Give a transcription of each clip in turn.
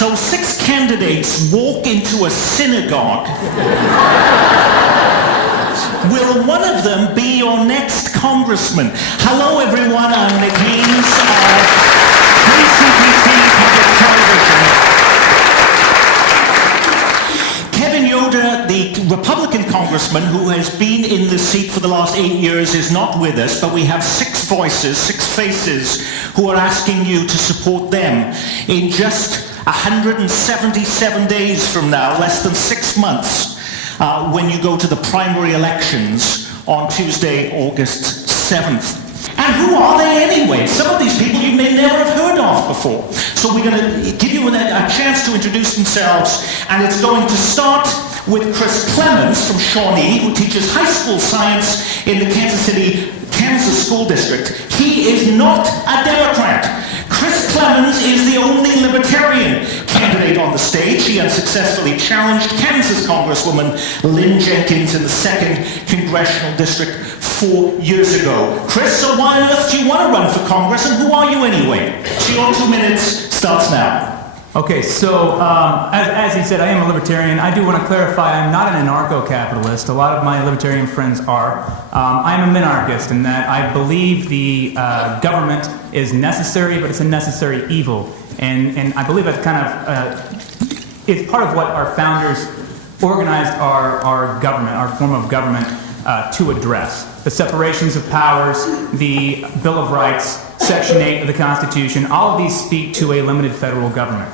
So 6 candidates walk into a synagogue. Will one of them be your next congressman? Hello, everyone. I'm Nick Haynes of KCPT Public Television. Kevin Yoder, the Republican congressman who has been in the seat for the last 8 years, is not with us, but we have 6 voices, 6 faces who are asking you to support them in just 177 days from now, less than 6 months, when you go to the primary elections on Tuesday, August 7th. And who are they anyway? Some of these people you may never have heard of before. So we're going to give you a chance to introduce themselves, and it's going to start with Chris Clemmons from Shawnee, who teaches high school science in the Kansas City, Kansas School District. He is not a Democrat. Chris Clemmons is the only Libertarian candidate on the stage. He unsuccessfully challenged Kansas Congresswoman Lynn Jenkins in the 2nd Congressional District 4 years ago. Chris, so why on earth do you want to run for Congress, and who are you anyway? So your 2 minutes starts now. Okay, so as he said, I am a libertarian. I do want to clarify, I'm not an anarcho-capitalist. A lot of my libertarian friends are. I'm a minarchist in that I believe the government is necessary, but it's a necessary evil. And I believe that's kind of, it's part of what our founders organized our government, our form of government, to address. The separations of powers, the Bill of Rights, Section 8 of the Constitution, all of these speak to a limited federal government.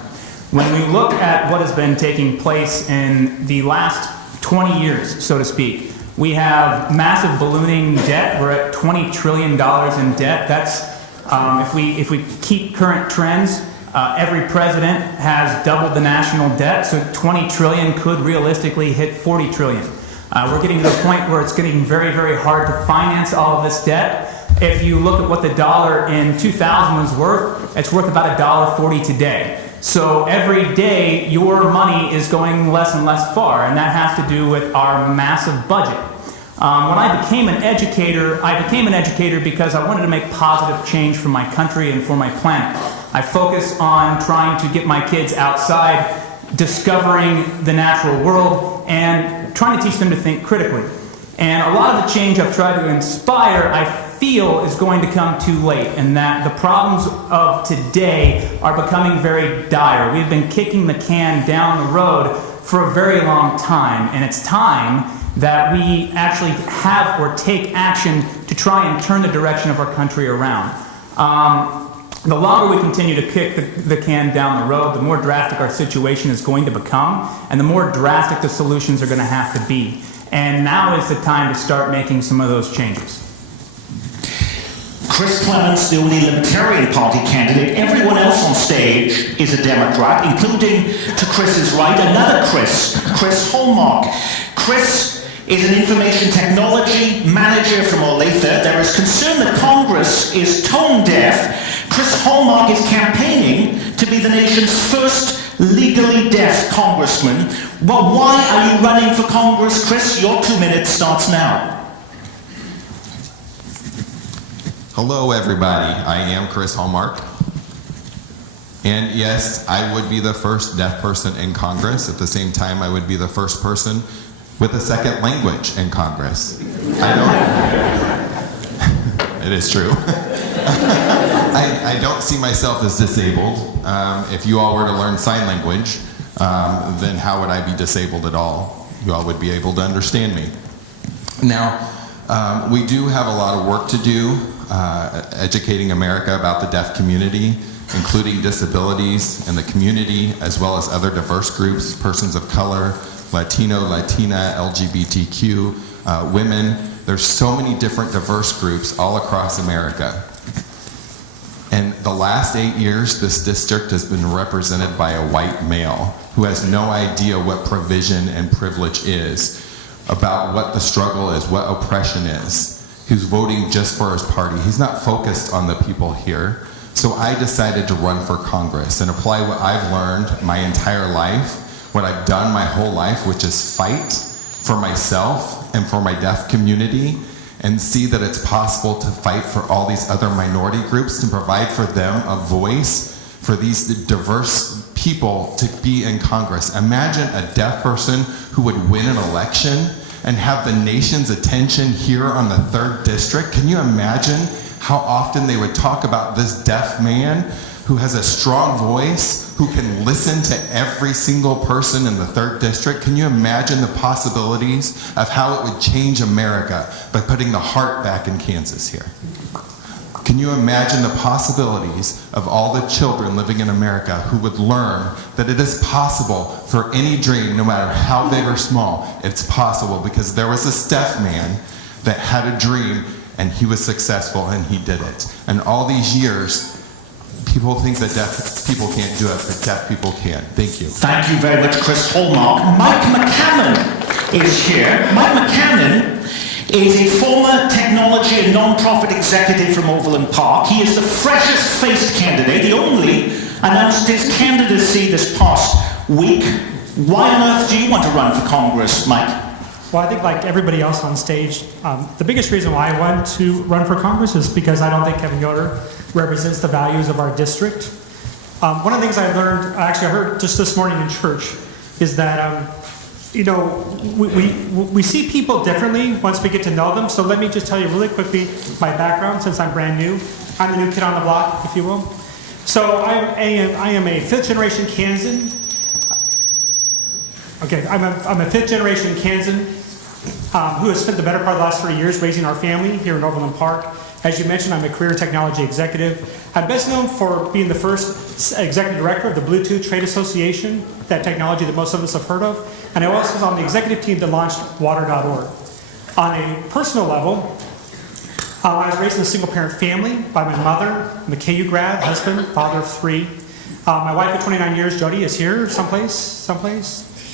When we look at what has been taking place in the last 20 years, so to speak, we have massive ballooning debt. We're at $20 trillion in debt. That's, if we keep current trends, every president has doubled the national debt, so 20 trillion could realistically hit 40 trillion. We're getting to the point where it's getting very, very hard to finance all of this debt. If you look at what the dollar in 2000 was worth, it's worth about $1.40 today. So every day, your money is going less and less far, and that has to do with our massive budget. When I became an educator because I wanted to make positive change for my country and for my planet. I focused on trying to get my kids outside, discovering the natural world, and trying to teach them to think critically. And a lot of the change I've tried to inspire, I feel, is going to come too late, and that the problems of today are becoming very dire. We've been kicking the can down the road for a very long time, and it's time that we actually have or take action to try and turn the direction of our country around. The longer we continue to kick the can down the road, the more drastic our situation is going to become, and the more drastic the solutions are going to have to be. And now is the time to start making some of those changes. Chris Clemmons, the only Libertarian Party candidate. Everyone else on stage is a Democrat, including, to Chris's right, another Chris Haulmark. Chris is an information technology manager from Olathe. There is concern that Congress is tone deaf. Chris Haulmark is campaigning to be the nation's first legally deaf congressman. Well, why are you running for Congress, Chris? Your 2 minutes starts now. Hello, everybody. I am Chris Haulmark. And yes, I would be the first deaf person in Congress. At the same time, I would be the first person with a second language in Congress. I don't... It is true. I don't see myself as disabled. If you all were to learn sign language, then how would I be disabled at all? You all would be able to understand me. Now, we do have a lot of work to do educating America about the deaf community, including disabilities in the community, as well as other diverse groups, persons of color, Latino, Latina, LGBTQ, women. There's so many different diverse groups all across America. And the last 8 years, this district has been represented by a white male who has no idea what provision and privilege is, about what the struggle is, what oppression is, who's voting just for his party. He's not focused on the people here. So I decided to run for Congress and apply what I've learned my entire life, what I've done my whole life, which is fight for myself and for my deaf community, and see that it's possible to fight for all these other minority groups, to provide for them a voice, for these diverse people to be in Congress. Imagine a deaf person who would win an election and have the nation's attention here on the 3rd District. Can you imagine how often they would talk about this deaf man who has a strong voice, who can listen to every single person in the 3rd District? Can you imagine the possibilities of how it would change America by putting the heart back in Kansas here? Can you imagine the possibilities of all the children living in America who would learn that it is possible for any dream, no matter how big or small, it's possible, because there was this deaf man that had a dream and he was successful and he did it. And all these years, people think that deaf people can't do it, but deaf people can. Thank you. Thank you very much, Chris. Haulmark. Mike McCamon is here. Mike McCamon is a former technology and non-profit executive from Overland Park. He is the freshest-faced candidate. He only announced his candidacy this past week. Why on earth do you want to run for Congress, Mike? Well, I think like everybody else on stage, the biggest reason why I want to run for Congress is because I don't think Kevin Yoder represents the values of our district. One of the things I learned, actually I heard just this morning in church, is that we see people differently once we get to know them. So let me just tell you really quickly my background, since I'm brand new. I'm the new kid on the block, if you will. So I am a 5th generation Kansan. Okay, I'm a 5th generation Kansan who has spent the better part of the last 3 years raising our family here in Overland Park. As you mentioned, I'm a career technology executive. I'm best known for being the first executive director of the Bluetooth Trade Association, that technology that most of us have heard of. And I also was on the executive team that launched water.org. On a personal level, I was raised in a single-parent family by my mother. I'm a KU grad, husband, father of 3. My wife of 29 years, Jody, is here someplace.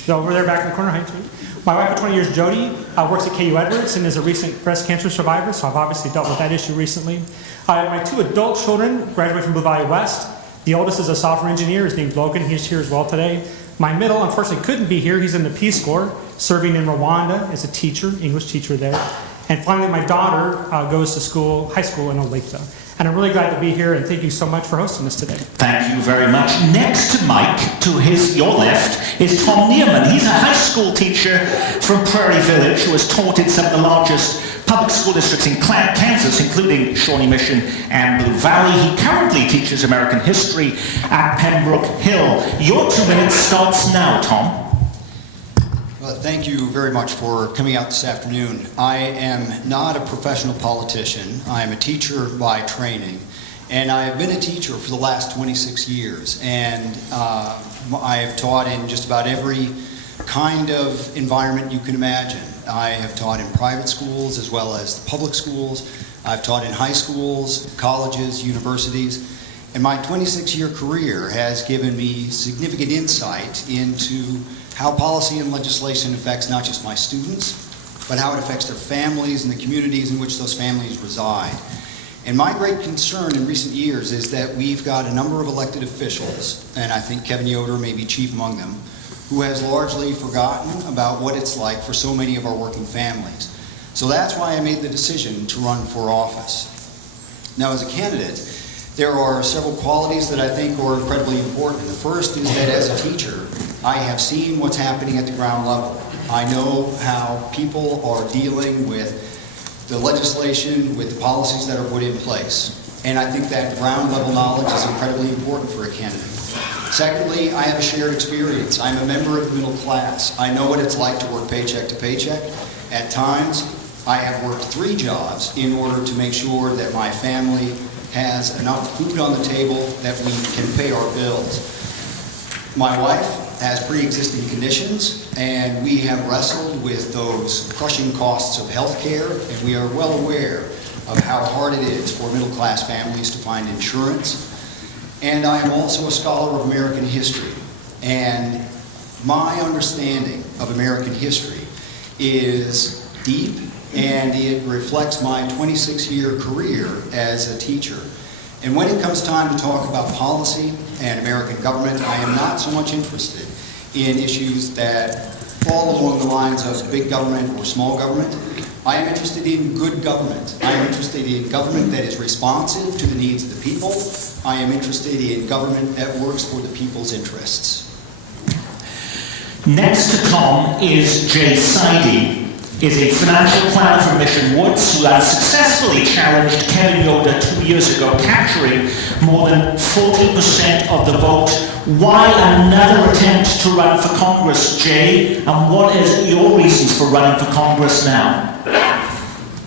Over there back in the corner. Hi, Jody. My wife of 20 years, Jody, works at KU Edwards and is a recent breast cancer survivor, so I've obviously dealt with that issue recently. My 2 adult children graduated from Blue Valley West. The oldest is a software engineer. His name's Logan. He's here as well today. My middle, unfortunately, couldn't be here. He's in the Peace Corps, serving in Rwanda as a teacher, English teacher there. And finally, my daughter goes to high school in Olathe. And I'm really glad to be here, and thank you so much for hosting us today. Thank you very much. Next to Mike, to your left, is Tom Niermann. He's a high school teacher from Prairie Village who has taught in some of the largest public school districts in Kansas, including Shawnee Mission and Blue Valley. He currently teaches American history at Pembroke Hill. Your 2 minutes starts now, Tom. Well, thank you very much for coming out this afternoon. I am not a professional politician. I am a teacher by training, and I have been a teacher for the last 26 years, and I have taught in just about every kind of environment you can imagine. I have taught in private schools as well as the public schools. I've taught in high schools, colleges, universities, and my 26-year career has given me significant insight into how policy and legislation affects not just my students, but how it affects their families and the communities in which those families reside. And my great concern in recent years is that we've got a number of elected officials, and I think Kevin Yoder may be chief among them, who has largely forgotten about what it's like for so many of our working families. So that's why I made the decision to run for office. Now, as a candidate, there are several qualities that I think are incredibly important. The first is that as a teacher, I have seen what's happening at the ground level. I know how people are dealing with the legislation, with the policies that are put in place. And I think that ground level knowledge is incredibly important for a candidate. Secondly, I have a shared experience. I'm a member of the middle class. I know what it's like to work paycheck to paycheck. At times, I have worked 3 jobs in order to make sure that my family has enough food on the table that we can pay our bills. My wife has pre-existing conditions, and we have wrestled with those crushing costs of health care, and we are well aware of how hard it is for middle-class families to find insurance. And I am also a scholar of American history, and my understanding of American history is deep, and it reflects my 26-year career as a teacher. And when it comes time to talk about policy and American government, I am not so much interested in issues that fall along the lines of big government or small government, I am interested in good government. I am interested in government that is responsive to the needs of the people. I am interested in government that works for the people's interests. Next to come is Jay Sidie, is a financial planner from Mission Woods who has successfully challenged Kevin Yoder 2 years ago, capturing more than 40% of the vote. Why another attempt to run for Congress, Jay? And what is your reasons for running for Congress now?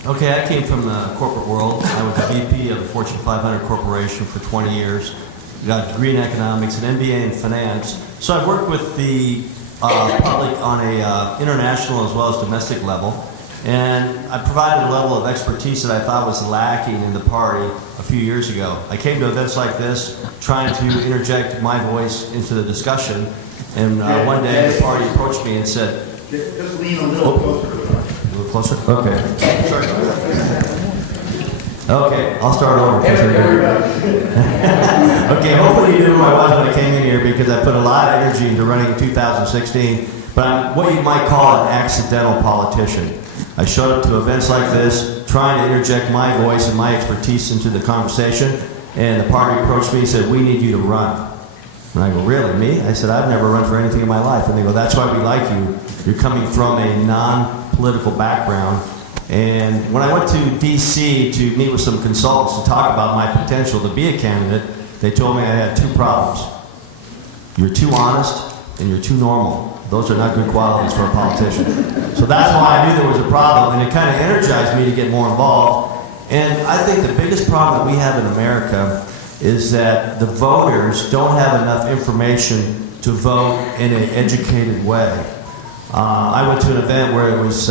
Okay, I came from the corporate world. I was the VP of a Fortune 500 corporation for 20 years. Got a degree in economics, an MBA in finance. So I've worked with the public on a international as well as domestic level. And I provided a level of expertise that I thought was lacking in the party a few years ago. I came to events like this trying to interject my voice into the discussion. And one day the party approached me and said, just lean a little closer. a little closer? Okay. Sorry. Okay, I'll start over. Okay, hopefully you knew who I was when I came in here because I put a lot of energy into running in 2016, but I'm what you might call an accidental politician. I showed up to events like this, trying to interject my voice and my expertise into the conversation, and the party approached me and said, "We need you to run." And I go, "Really, me?" I said, "I've never run for anything in my life." And they go, "That's why we like you. You're coming from a non-political background." And when I went to DC to meet with some consultants to talk about my potential to be a candidate, they told me I had two problems. You're too honest and you're too normal. Those are not good qualities for a politician. So that's why I knew there was a problem, and it kind of energized me to get more involved. And I think the biggest problem that we have in America is that the voters don't have enough information to vote in an educated way. I went to an event where it was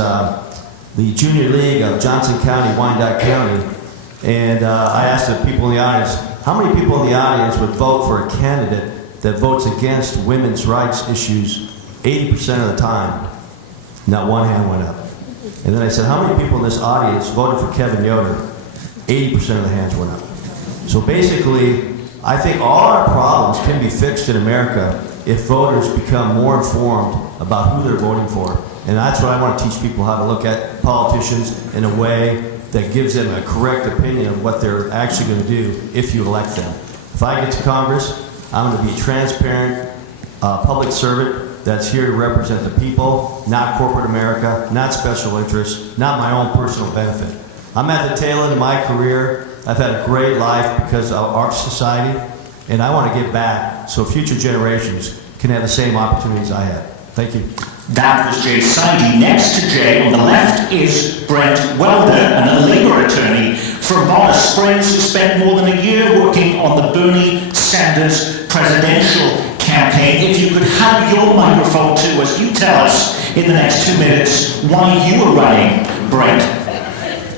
the Junior League of Johnson County, Wyandotte County, and I asked the people in the audience, how many people in the audience would vote for a candidate that votes against women's rights issues 80% of the time? Not one hand went up. And then I said, how many people in this audience voted for Kevin Yoder? 80% of the hands went up. So basically, I think all our problems can be fixed in America if voters become more informed about who they're voting for. And that's what I want to teach people, how to look at politicians in a way that gives them a correct opinion of what they're actually going to do if you elect them. If I get to Congress, I'm going to be a transparent public servant that's here to represent the people, not corporate America, not special interests, not my own personal benefit. I'm at the tail end of my career. I've had a great life because of our society, and I want to give back so future generations can have the same opportunities I had. Thank you. That was Jay Sidie. Next to Jay, on the left, is Brent Welder, a Labour attorney from Bonner Springs who spent more than a year working on the Bernie Sanders presidential campaign. If you could have your microphone too, as you tell us in the next 2 minutes why you were running, Brent.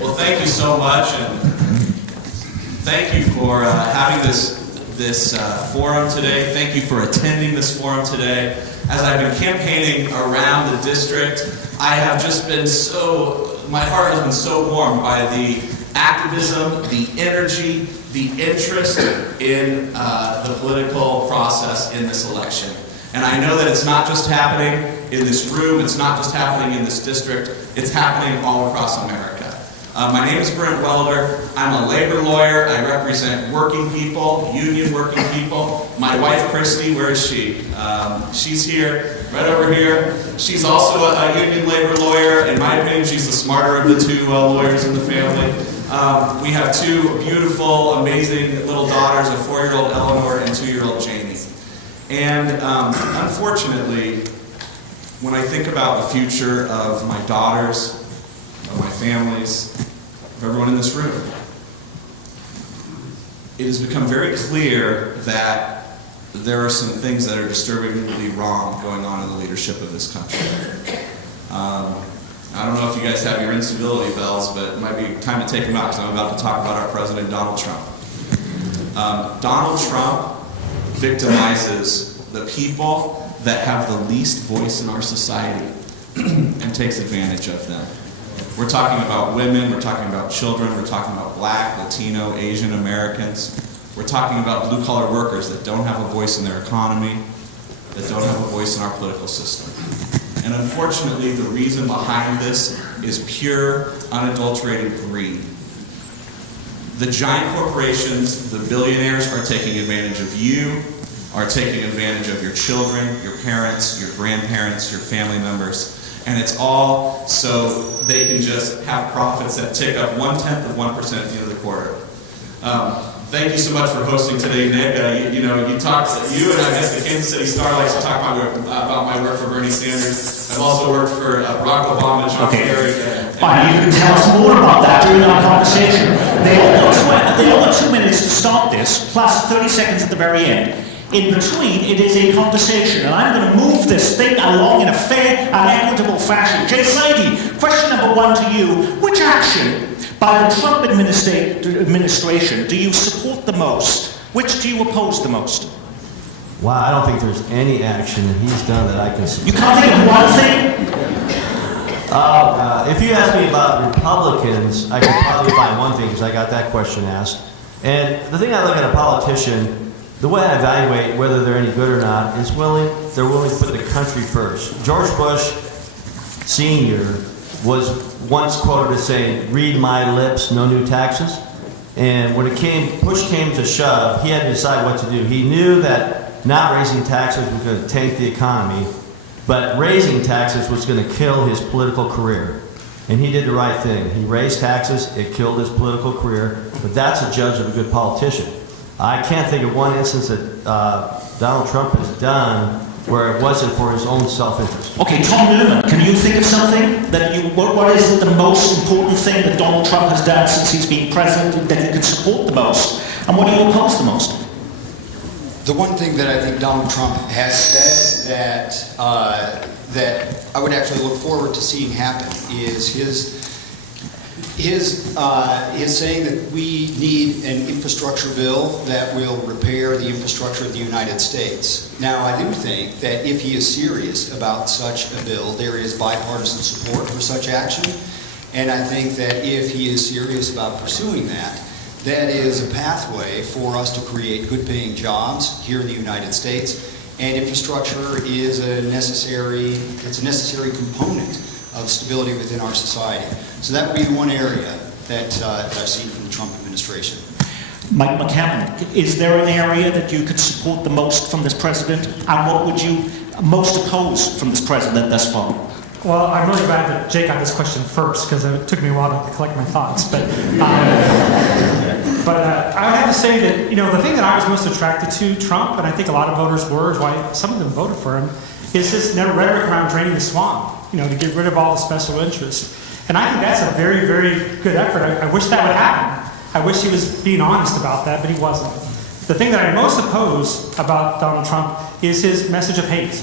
Well, thank you so much, and thank you for having this forum today. Thank you for attending this forum today. As I've been campaigning around the district, I have just been my heart has been so warmed by the activism, the energy, the interest in the political process in this election. And I know that it's not just happening in this room, it's not just happening in this district, it's happening all across America. My name is Brent Welder. I'm a labor lawyer. I represent working people, union working people. My wife, Christy, where is she? She's here, right over here. She's also a union labor lawyer. In my opinion, she's the smarter of the two lawyers in the family. We have two beautiful, amazing little daughters, a 4-year-old Eleanor and 2-year-old Jamie. And unfortunately, when I think about the future of my daughters, of my families, of everyone in this room, it has become very clear that there are some things that are disturbingly wrong going on in the leadership of this country. I don't know if you guys have your instability bells, but it might be time to take them out because I'm about to talk about our president, Donald Trump. Donald Trump victimizes the people that have the least voice in our society and takes advantage of them. We're talking about women, we're talking about children, we're talking about Black, Latino, Asian Americans. We're talking about blue-collar workers that don't have a voice in their economy, that don't have a voice in our political system. And unfortunately, the reason behind this is pure, unadulterated greed. The giant corporations, the billionaires are taking advantage of you, are taking advantage of your children, your parents, your grandparents, your family members. And it's all so they can just have profits that tick up 1/10 of 1% at the end of the quarter. Thank you so much for hosting today, Nick. You and I guess the Kansas City Star likes to talk about my work for Bernie Sanders. I've also worked for Barack Obama, John Kerry. Fine, you can tell us more about that during our conversation. They all 2 minutes to start this, plus 30 seconds at the very end. In between, it is a conversation, and I'm going to move this thing along in a fair and equitable fashion. Jay Sidie, question number 1 to you. Which action by the Trump administration do you support the most? Which do you oppose the most? Wow, I don't think there's any action that he's done that I can support. You can't think of one thing? If you ask me about Republicans, I can probably find one thing because I got that question asked. And the thing I look at a politician, the way I evaluate whether they're any good or not is they're willing to put the country first. George Bush Sr. was once quoted as saying, "Read my lips, no new taxes." And when push came to shove, he had to decide what to do. He knew that not raising taxes was going to tank the economy, but raising taxes was going to kill his political career. And he did the right thing. He raised taxes, it killed his political career, but that's a judge of a good politician. I can't think of one instance that Donald Trump has done where it wasn't for his own self-interest. Okay, Tom Niermann, can you think of something what is the most important thing that Donald Trump has done since he's been president that you can support the most? And what do you oppose the most? The one thing that I think Donald Trump has said that I would actually look forward to seeing happen is his saying that we need an infrastructure bill that will repair the infrastructure of the United States. Now, I do think that if he is serious about such a bill, there is bipartisan support for such action. And I think that if he is serious about pursuing that, that is a pathway for us to create good-paying jobs here in the United States. And infrastructure is a necessary component of stability within our society. So that would be one area that I've seen from the Trump administration. Mike McCamon, is there an area that you could support the most from this president? And what would you most oppose from this president thus far? Well, I'm really glad that Jake got this question first because it took me a while to collect my thoughts. But I would have to say that, the thing that I was most attracted to Trump, and I think a lot of voters were, is why some of them voted for him, is this rhetoric around draining the swamp, to get rid of all the special interests. And I think that's a very, very good effort. I wish that would happen. I wish he was being honest about that, but he wasn't. The thing that I most oppose about Donald Trump is his message of hate.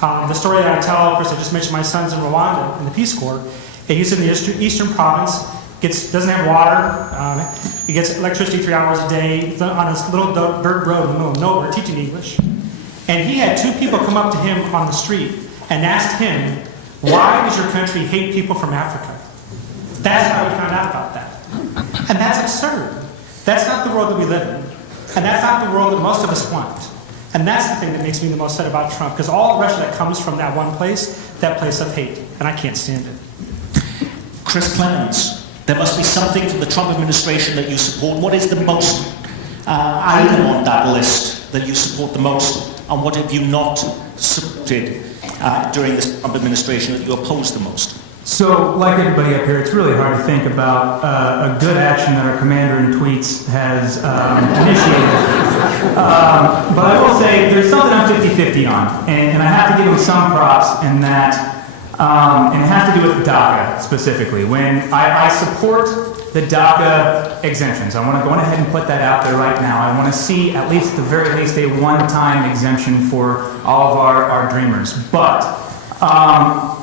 The story that I tell, of course, I just mentioned my son's in Rwanda in the Peace Corps. He's in the eastern province, doesn't have water, he gets electricity 3 hours a day on his little dirt road in the middle of nowhere teaching English. And he had 2 people come up to him on the street and asked him, "Why does your country hate people from Africa?" That's how we found out about that. And that's absurd. That's not the world that we live in. And that's not the world that most of us want. And that's the thing that makes me the most sad about Trump, because all the rest of that comes from that one place, that place of hate. And I can't stand it. Chris Clemmons, there must be something from the Trump administration that you support. What is the most item on that list that you support the most? And what have you not supported during this Trump administration that you oppose the most? So, like everybody up here, it's really hard to think about a good action that our commander in tweets has initiated. But I will say there's something I'm 50-50 on, and I have to give him some props in that, and it has to do with DACA specifically. When I support the DACA exemptions, I want to go ahead and put that out there right now. I want to see at the very least a one-time exemption for all of our dreamers. But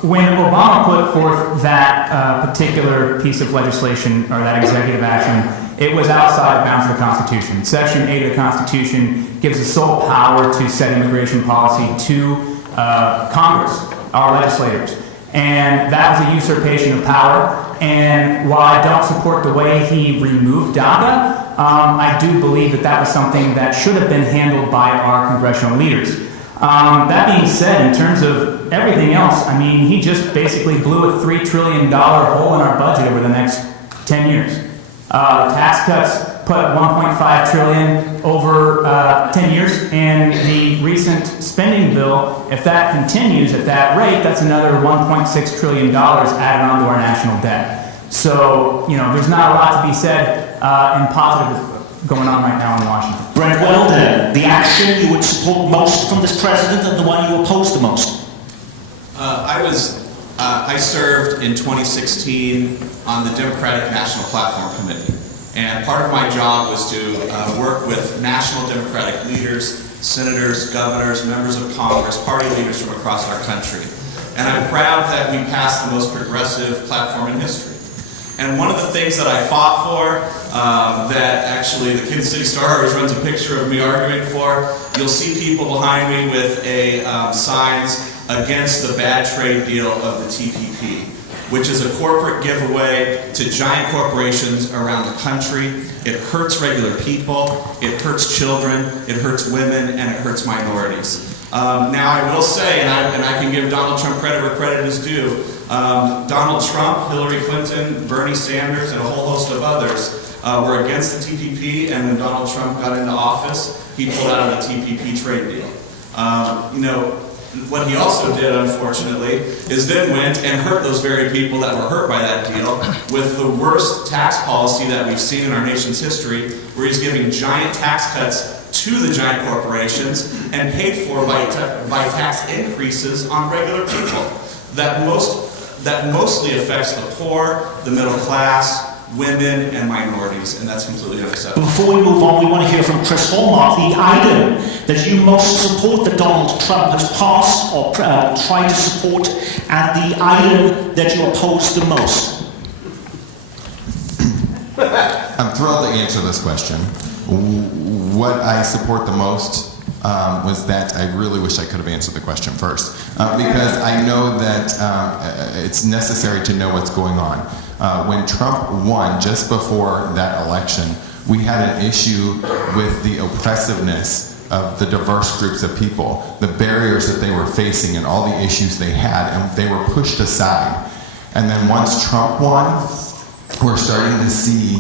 when Obama put forth that particular piece of legislation or that executive action, it was outside bounds of the Constitution. Section 8 of the Constitution gives the sole power to set immigration policy to Congress, our legislators. And that was a usurpation of power. And while I don't support the way he removed DACA, I do believe that was something that should have been handled by our congressional leaders. That being said, in terms of everything else, I mean, he just basically blew a $3 trillion hole in our budget over the next 10 years. Tax cuts put $1.5 trillion over 10 years, and the recent spending bill, if that continues at that rate, that's another $1.6 trillion added onto our national debt. So, you know, there's not a lot to be said in positive going on right now in Washington. Brent Welder, the action you would support most from this president and the one you oppose the most? I served in 2016 on the Democratic National Platform Committee. And part of my job was to work with national Democratic leaders, senators, governors, members of Congress, party leaders from across our country. And I'm proud that we passed the most progressive platform in history. And one of the things that I fought for, that actually the Kansas City Star always runs a picture of me arguing for, you'll see people behind me with signs against the bad trade deal of the TPP, which is a corporate giveaway to giant corporations around the country. It hurts regular people, it hurts children, it hurts women, and it hurts minorities. Now I will say, and I can give Donald Trump credit where credit is due, Donald Trump, Hillary Clinton, Bernie Sanders, and a whole host of others were against the TPP, and when Donald Trump got into office, he pulled out of the TPP trade deal. You know, what he also did, unfortunately, is then went and hurt those very people that were hurt by that deal with the worst tax policy that we've seen in our nation's history, where he's giving giant tax cuts to the giant corporations and paid for by tax increases on regular people that mostly affects the poor, the middle class, women, and minorities, and that's completely unacceptable. Before we move on, we want to hear from Chris Haulmark, the item that you most support that Donald Trump has passed or tried to support, and the item that you oppose the most. I'm thrilled to answer this question. What I support the most was that I really wish I could have answered the question first, because I know that it's necessary to know what's going on. When Trump won, just before that election, we had an issue with the oppressiveness of the diverse groups of people, the barriers that they were facing and all the issues they had, and they were pushed aside. And then once Trump won, we're starting to see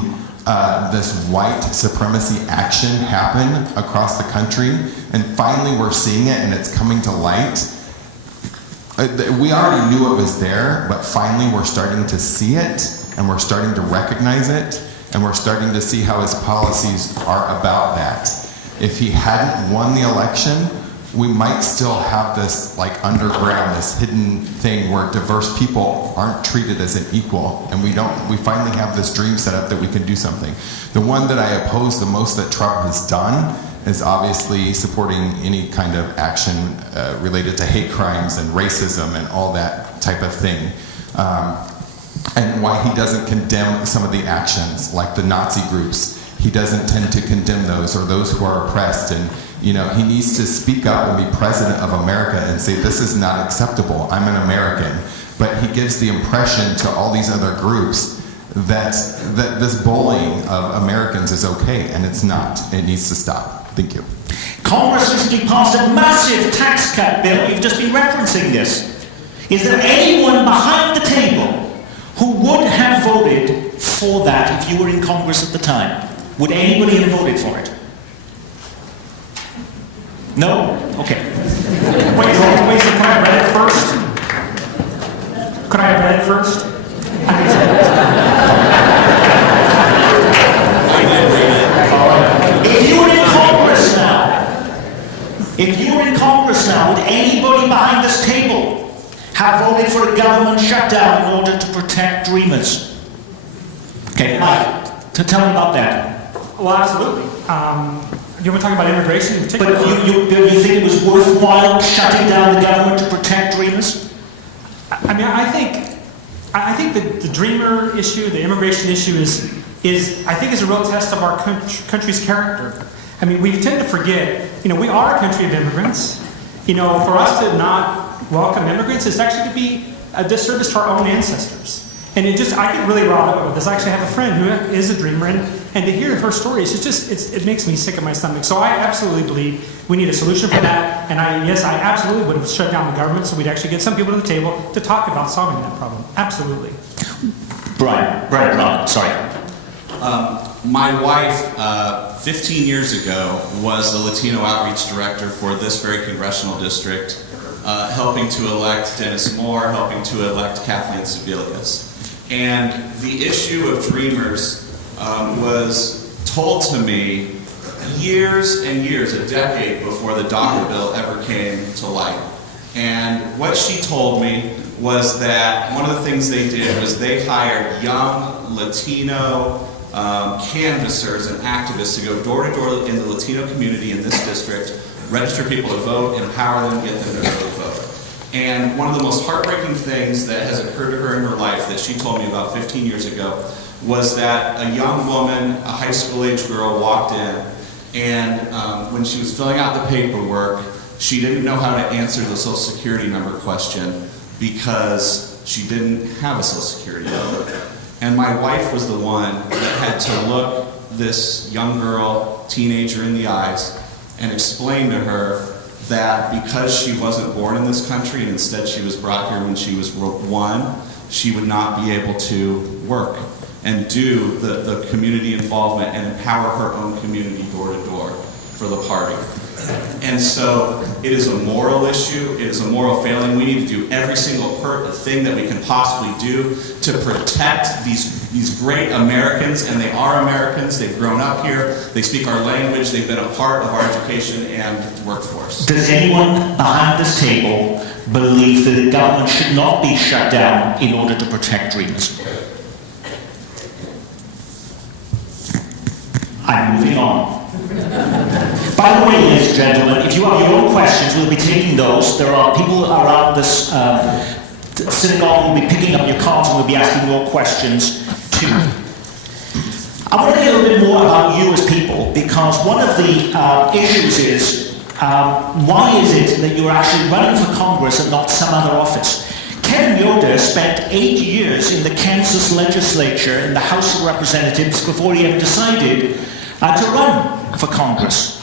this white supremacy action happen across the country, and finally we're seeing it and it's coming to light. We already knew it was there, but finally we're starting to see it, and we're starting to recognize it, and we're starting to see how his policies are about that. If he hadn't won the election, we might still have this like underground, this hidden thing where diverse people aren't treated as an equal, and we finally have this dream set up that we can do something. The one that I oppose the most that Trump has done is obviously supporting any kind of action related to hate crimes and racism and all that type of thing. And why he doesn't condemn some of the actions, like the Nazi groups. He doesn't tend to condemn those, or those who are oppressed. And you know, he needs to speak up and be president of America and say, this is not acceptable, I'm an American. But he gives the impression to all these other groups that this bullying of Americans is okay, and it's not. It needs to stop. Thank you. Congress recently passed a massive tax cut bill. You've just been referencing this. Is there anyone behind the table who would have voted for that if you were in Congress at the time? Would anybody have voted for it? No? Okay. Wait, so could I have read it first? Could I have read it first? If you were in Congress now, would anybody behind this table have voted for a government shutdown in order to protect dreamers? Okay, Mike, tell me about that. Well, absolutely. You want to talk about immigration in particular? But you think it was worthwhile shutting down the government to protect dreamers? I mean, I think that the dreamer issue, the immigration issue is a real test of our country's character. I mean, we tend to forget, you know, we are a country of immigrants. You know, for us to not welcome immigrants is actually to be a disservice to our own ancestors. And I get really wrought up with this. I actually have a friend who is a dreamer, and And to hear her story, it makes me sick in my stomach. So I absolutely believe we need a solution for that. And I absolutely would have shut down the government so we'd actually get some people to the table to talk about solving that problem. Absolutely. Brian, sorry. My wife, 15 years ago, was the Latino outreach director for this very congressional district, helping to elect Dennis Moore, helping to elect Kathleen Sebelius. And the issue of Dreamers was told to me years and years, a decade before the DACA bill ever came to light. And what she told me was that one of the things they did was they hired young Latino canvassers and activists to go door to door in the Latino community in this district, register people to vote, empower them, get them to go vote. And one of the most heartbreaking things that has occurred to her in her life that she told me about 15 years ago was that a young woman, a high school age girl, walked in, and when she was filling out the paperwork, she didn't know how to answer the Social Security number question because she didn't have a Social Security number. And my wife was the one that had to look this young girl, teenager, in the eyes and explain to her that because she wasn't born in this country and instead she was brought here when she was 1, she would not be able to work and do the community involvement and empower her own community door to door for the party. And so it is a moral issue, it is a moral failing. We need to do every single thing that we can possibly do to protect these great Americans, and they are Americans, they've grown up here, they speak our language, they've been a part of our education and workforce. Does anyone behind this table believe that the government should not be shut down in order to protect dreamers? I'm moving on. By the way, ladies and gentlemen, if you have your own questions, we'll be taking those. There are people around this synagogue who will be picking up your cards and we'll be asking your questions too. I want to hear a little bit more about you as people, because one of the issues is why is it that you're actually running for Congress and not some other office? Kevin Yoder spent 8 years in the Kansas legislature in the House of Representatives before he ever decided to run for Congress.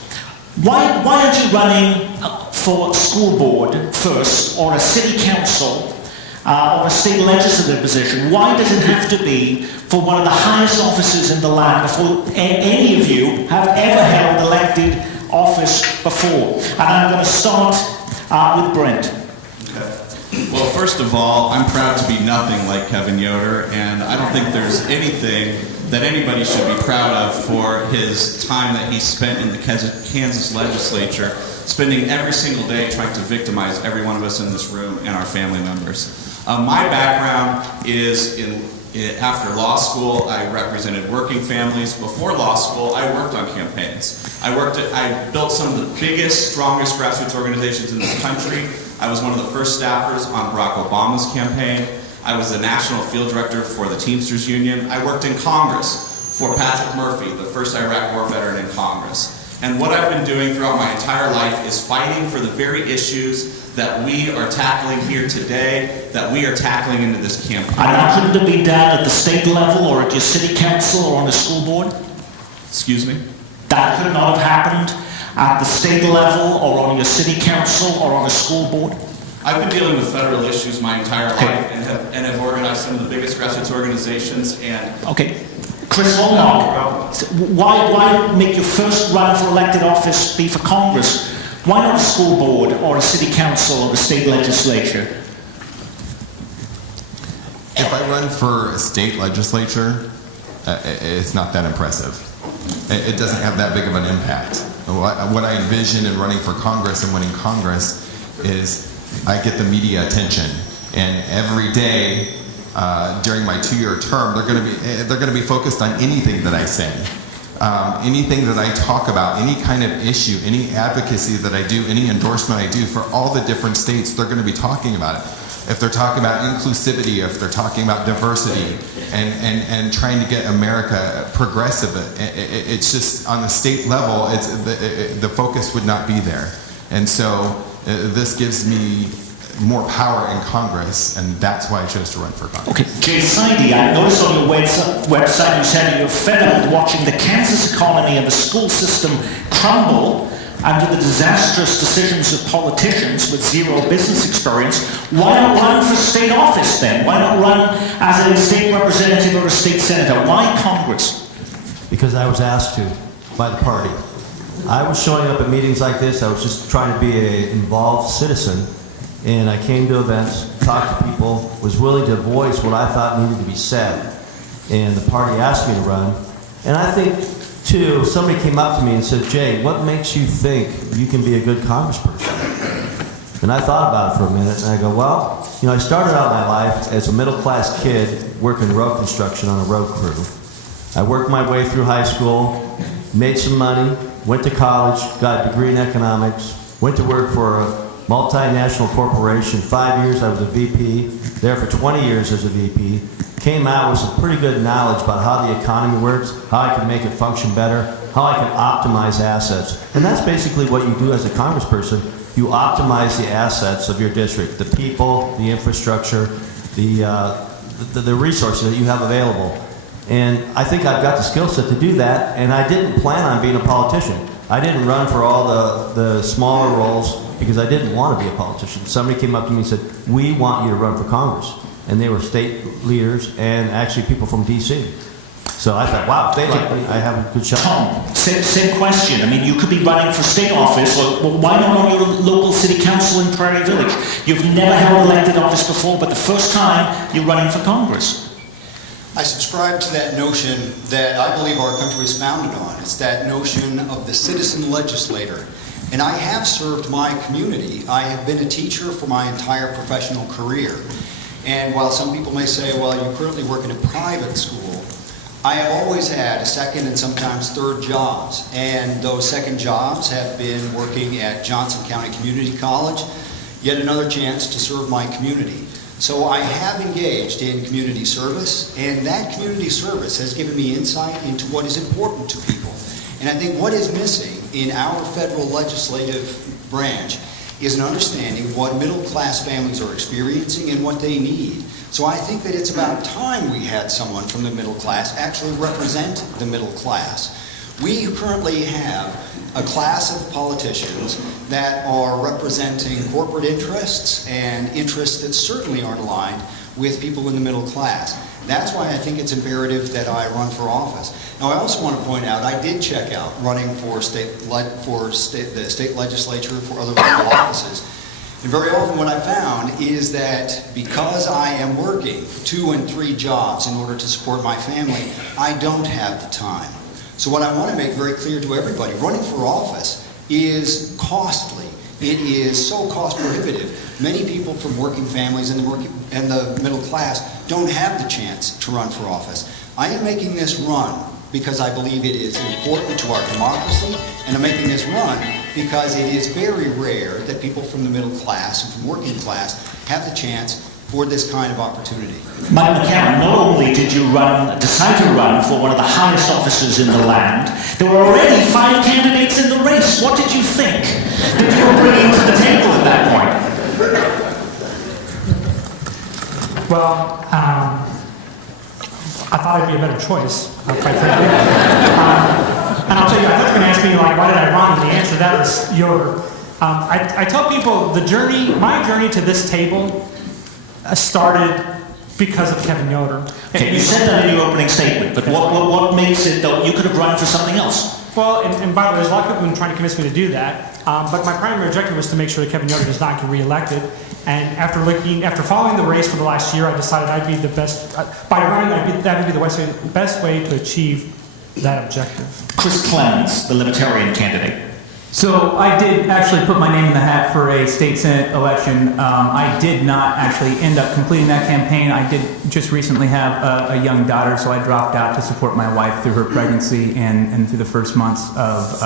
Why aren't you running for school board first, or a city council, or a state legislative position? Why does it have to be for one of the highest offices in the land before any of you have ever held elected office before? And I'm going to start with Brent. Okay. Well, first of all, I'm proud to be nothing like Kevin Yoder, and I don't think there's anything that anybody should be proud of for his time that he spent in the Kansas legislature, spending every single day trying to victimize every one of us in this room and our family members. My background is after law school, I represented working families. Before law school, I worked on campaigns. I built some of the biggest, strongest grassroots organizations in this country. I was one of the first staffers on Barack Obama's campaign. I was the national field director for the Teamsters Union. I worked in Congress for Patrick Murphy, the first Iraq war veteran in Congress. And what I've been doing throughout my entire life is fighting for the very issues that we are tackling here today, that we are tackling into this campaign. And that couldn't have been done at the state level or at your city council or on the school board? Excuse me? That could not have happened at the state level or on your city council or on a school board? I've been dealing with federal issues my entire life and have organized some of the biggest grassroots organizations. And okay, Chris Haulmark, why make your first run for elected office be for Congress? Why not a school board or a city council or the state legislature? If I run for a state legislature, it's not that impressive. It doesn't have that big of an impact. What I envision in running for Congress and winning Congress is I get the media attention, and every day during my 2-year term, they're going to be focused on anything that I say, anything that I talk about, any kind of issue, any advocacy that I do, any endorsement I do for all the different states. They're going to be talking about it. If they're talking about inclusivity, if they're talking about diversity, and trying to get America progressive, it's just on the state level, the focus would not be there. And so this gives me more power in Congress, and that's why I chose to run for Congress. Okay, Jay Sidie, I noticed on your website you said you're fed up with watching the Kansas economy and the school system crumble under the disastrous decisions of politicians with zero business experience. Why not run for state office then? Why not run as a state representative or a state senator? Why Congress? Because I was asked to by the party. I was showing up at meetings like this. I was just trying to be an involved citizen, and I came to events, talked to people, was willing to voice what I thought needed to be said. And the party asked me to run. And I think, too, somebody came up to me and said, Jay, what makes you think you can be a good congressperson? And I thought about it for a minute, and I go, well, you know, I started out my life as a middle-class kid working road construction on a road crew. I worked my way through high school, made some money, went to college, got a degree in economics, went to work for a multinational corporation. 5 years I was a VP, there for 20 years as a VP. Came out with some pretty good knowledge about how the economy works, how I can make it function better, how I can optimize assets. And that's basically what you do as a congressperson. You optimize the assets of your district, the people, the infrastructure, the resources that you have available. And I think I've got the skill set to do that, and I didn't plan on being a politician. I didn't run for all the smaller roles because I didn't want to be a politician. Somebody came up to me and said, we want you to run for Congress. And they were state leaders and actually people from D.C. So I thought, wow, they like me. I have a good shot. Tom, same question. I mean, you could be running for state office, or why not on your local city council in Prairie Village? You've never held elected office before, but the first time you're running for Congress. I subscribe to that notion that I believe our country is founded on. It's that notion of the citizen legislator. And I have served my community. I have been a teacher for my entire professional career. And while some people may say, well, you currently work in a private school, I have always had a second and sometimes third jobs. And those second jobs have been working at Johnson County Community College, yet another chance to serve my community. So I have engaged in community service, and that community service has given me insight into what is important to people. And I think what is missing in our federal legislative branch is an understanding of what middle-class families are experiencing and what they need. So I think that it's about time we had someone from the middle class actually represent the middle class. We currently have a class of politicians that are representing corporate interests and interests that certainly aren't aligned with people in the middle class. That's why I think it's imperative that I run for office. Now, I also want to point out, I did check out running for the state legislature, for other local offices. And very often what I found is that because I am working 2 and 3 jobs in order to support my family, I don't have the time. So what I want to make very clear to everybody, running for office is costly. It is so cost prohibitive. Many people from working families and the middle class don't have the chance to run for office. I am making this run because I believe it is important to our democracy, and I'm making this run because it is very rare that people from the middle class and from working class have the chance for this kind of opportunity. Mike McCamon, not only did you decide to run for one of the highest offices in the land, there were already 5 candidates in the race. What did you think that you were bringing to the table at that point? Well, I thought I'd be a better choice, quite frankly. And I'll tell you, I thought you were going to ask me, like, why did I run? And the answer to that was Yoder. I tell people my journey to this table started because of Kevin Yoder. Okay, you said that in your opening statement, but what makes it that you could have run for something else? Well, and by the way, there's a lot of people who've been trying to convince me to do that. But my primary objective was to make sure that Kevin Yoder does not get reelected. And after following the race for the last year, I decided I'd be the best, by running, that would be the best way to achieve that objective. Chris Clemmons, the Libertarian candidate. So I did actually put my name in the hat for a state senate election. I did not actually end up completing that campaign. I did just recently have a young daughter, so I dropped out to support my wife through her pregnancy and through the first months of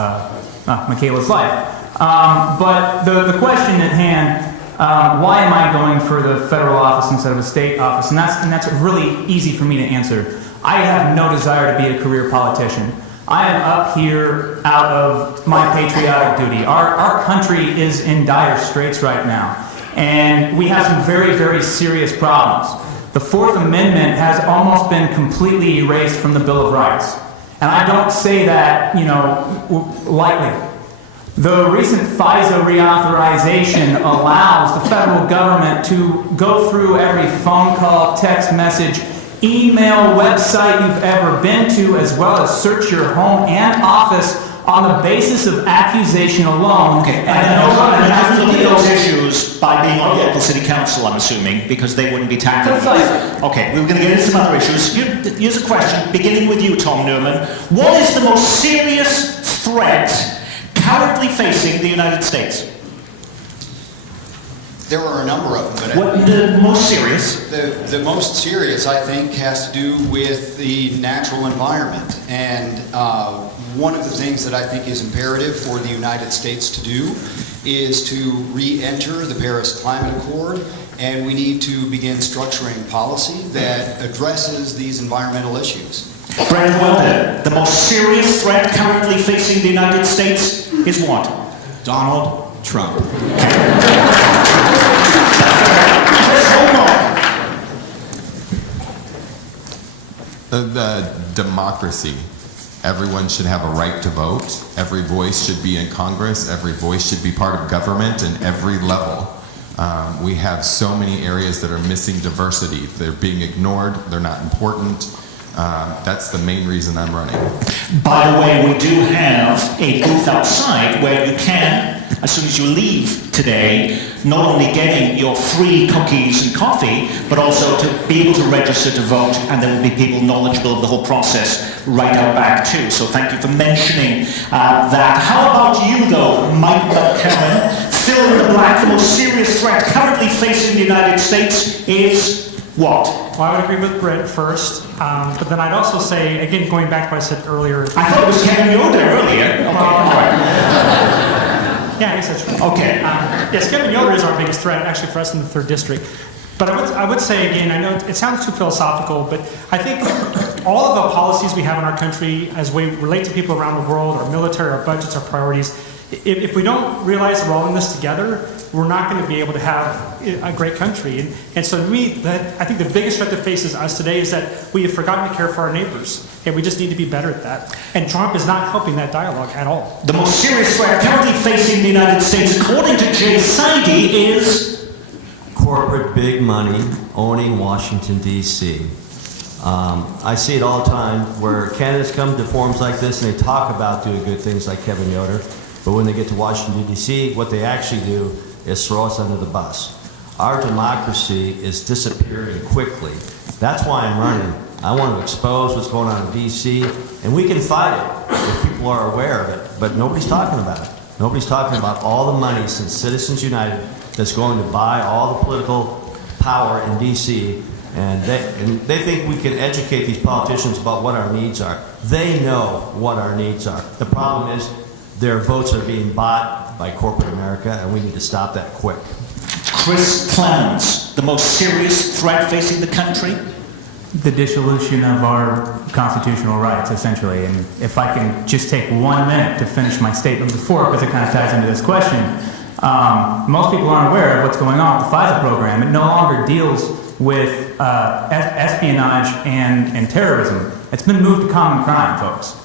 Michaela's life. But the question at hand, why am I going for the federal office instead of a state office? And that's really easy for me to answer. I have no desire to be a career politician. I am up here out of my patriotic duty. Our country is in dire straits right now. And we have some very, very serious problems. The Fourth Amendment has almost been completely erased from the Bill of Rights. And I don't say that, lightly. The recent FISA reauthorization allows the federal government to go through every phone call, text message, email, website you've ever been to, as well as search your home and office on the basis of accusation alone. Okay, and look at those issues by being on local city council, I'm assuming, because they wouldn't be tackling them. Precisely. Okay, we're going to get into some other issues. Here's a question, beginning with you, Tom Niermann. What is the most serious threat currently facing the United States? There are a number of them, but What the most serious? the most serious, I think, has to do with the natural environment. And one of the things that I think is imperative for the United States to do is to re-enter the Paris Climate Accord, and we need to begin structuring policy that addresses these environmental issues. Brent Welder, the most serious threat currently facing the United States is what? Donald Trump. The democracy. Everyone should have a right to vote. Every voice should be in Congress. Every voice should be part of government in every level. We have so many areas that are missing diversity. They're being ignored. They're not important. That's the main reason I'm running. By the way, we do have a booth outside where you can, as soon as you leave today, not only getting your free cookies and coffee, but also to be able to register to vote, and there will be people knowledgeable of the whole process right out back too. So thank you for mentioning that. How about you though, Mike McCamon? Fill in the blank. The most serious threat currently facing the United States is what? Well, I would agree with Brent first, but then I'd also say, again, going back to what I said earlier. I thought it was Kevin Yoder earlier. Okay, all right. Yeah, I guess that's right. Okay. Yes, Kevin Yoder is our biggest threat, actually, for us in the 3rd District. But I would say, again, I know it sounds too philosophical, but I think all of the policies we have in our country as we relate to people around the world, our military, our budgets, our priorities, if we don't realize we're all in this together, we're not going to be able to have a great country. And so to me, I think the biggest threat that faces us today is that we have forgotten to care for our neighbors. And we just need to be better at that. And Trump is not helping that dialogue at all. The most serious threat currently facing the United States, according to Jay Sidie, is Corporate big money owning Washington, D.C. I see it all the time where candidates come to forums like this and they talk about doing good things like Kevin Yoder, but when they get to Washington, D.C., what they actually do is throw us under the bus. Our democracy is disappearing quickly. That's why I'm running. I want to expose what's going on in D.C., and we can fight it if people are aware of it, but nobody's talking about it. Nobody's talking about all the money since Citizens United that's going to buy all the political power in D.C., and they think we can educate these politicians about what our needs are. They know what our needs are. The problem is their votes are being bought by corporate America, and we need to stop that quick. Chris Clemmons, the most serious threat facing the country? The dissolution of our constitutional rights, essentially. And if I can just take 1 minute to finish my statement before, because it kind of ties into this question. Most people aren't aware of what's going on with the FISA program. It no longer deals with espionage and terrorism. It's been moved to common crime, folks.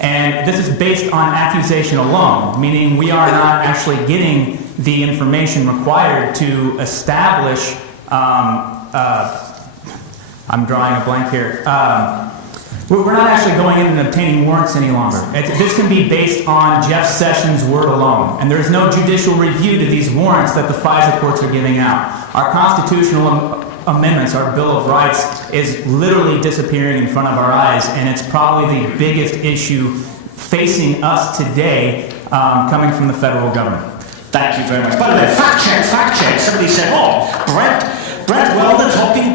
And this is based on accusation alone, meaning we are not actually getting the information required to establish, I'm drawing a blank here, we're not actually going in and obtaining warrants any longer. This can be based on Jeff Sessions' word alone, and there's no judicial review to these warrants that the FISA courts are giving out. Our constitutional amendments, our Bill of Rights, is literally disappearing in front of our eyes, and it's probably the biggest issue facing us today coming from the federal government. Thank you very much. By the way, fact check. Somebody said, Brent Welder talking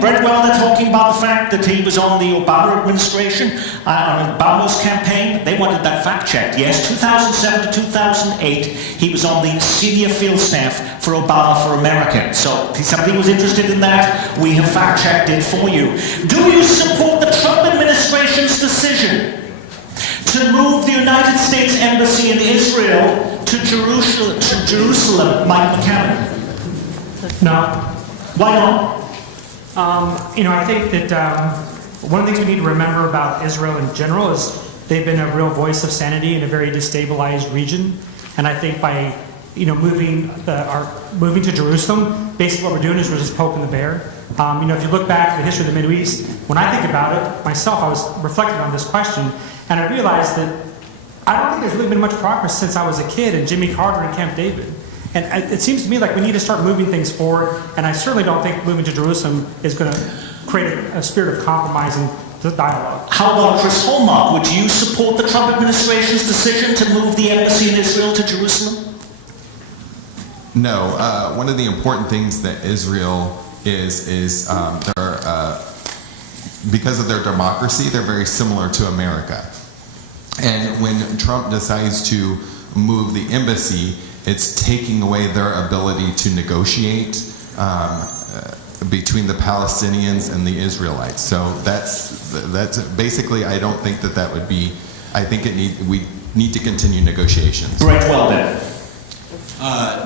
about the fact that he was on the Obama administration, on Obama's campaign. They wanted that fact checked. Yes, 2007 to 2008, he was on the senior field staff for Obama for America. So if somebody was interested in that, we have fact checked it for you. Do you support the Trump administration's decision to move the United States Embassy in Israel to Jerusalem, Mike McCamon? No. Why not? I think that one of the things we need to remember about Israel in general is they've been a real voice of sanity in a very destabilized region. And I think by moving to Jerusalem, basically what we're doing is we're just poking the bear. If you look back at the history of the Middle East, when I think about it myself, I was reflecting on this question, and I realized that I don't think there's really been much progress since I was a kid and Jimmy Carter and Camp David. And it seems to me like we need to start moving things forward, and I certainly don't think moving to Jerusalem is going to create a spirit of compromise and dialogue. How about Chris Haulmark? Would you support the Trump administration's decision to move the embassy in Israel to Jerusalem? No. One of the important things that Israel is they're, because of their democracy, they're very similar to America. And when Trump decides to move the embassy, it's taking away their ability to negotiate between the Palestinians and the Israelites. So that's basically, I don't think that would be, I think we need to continue negotiations. Brent Welder.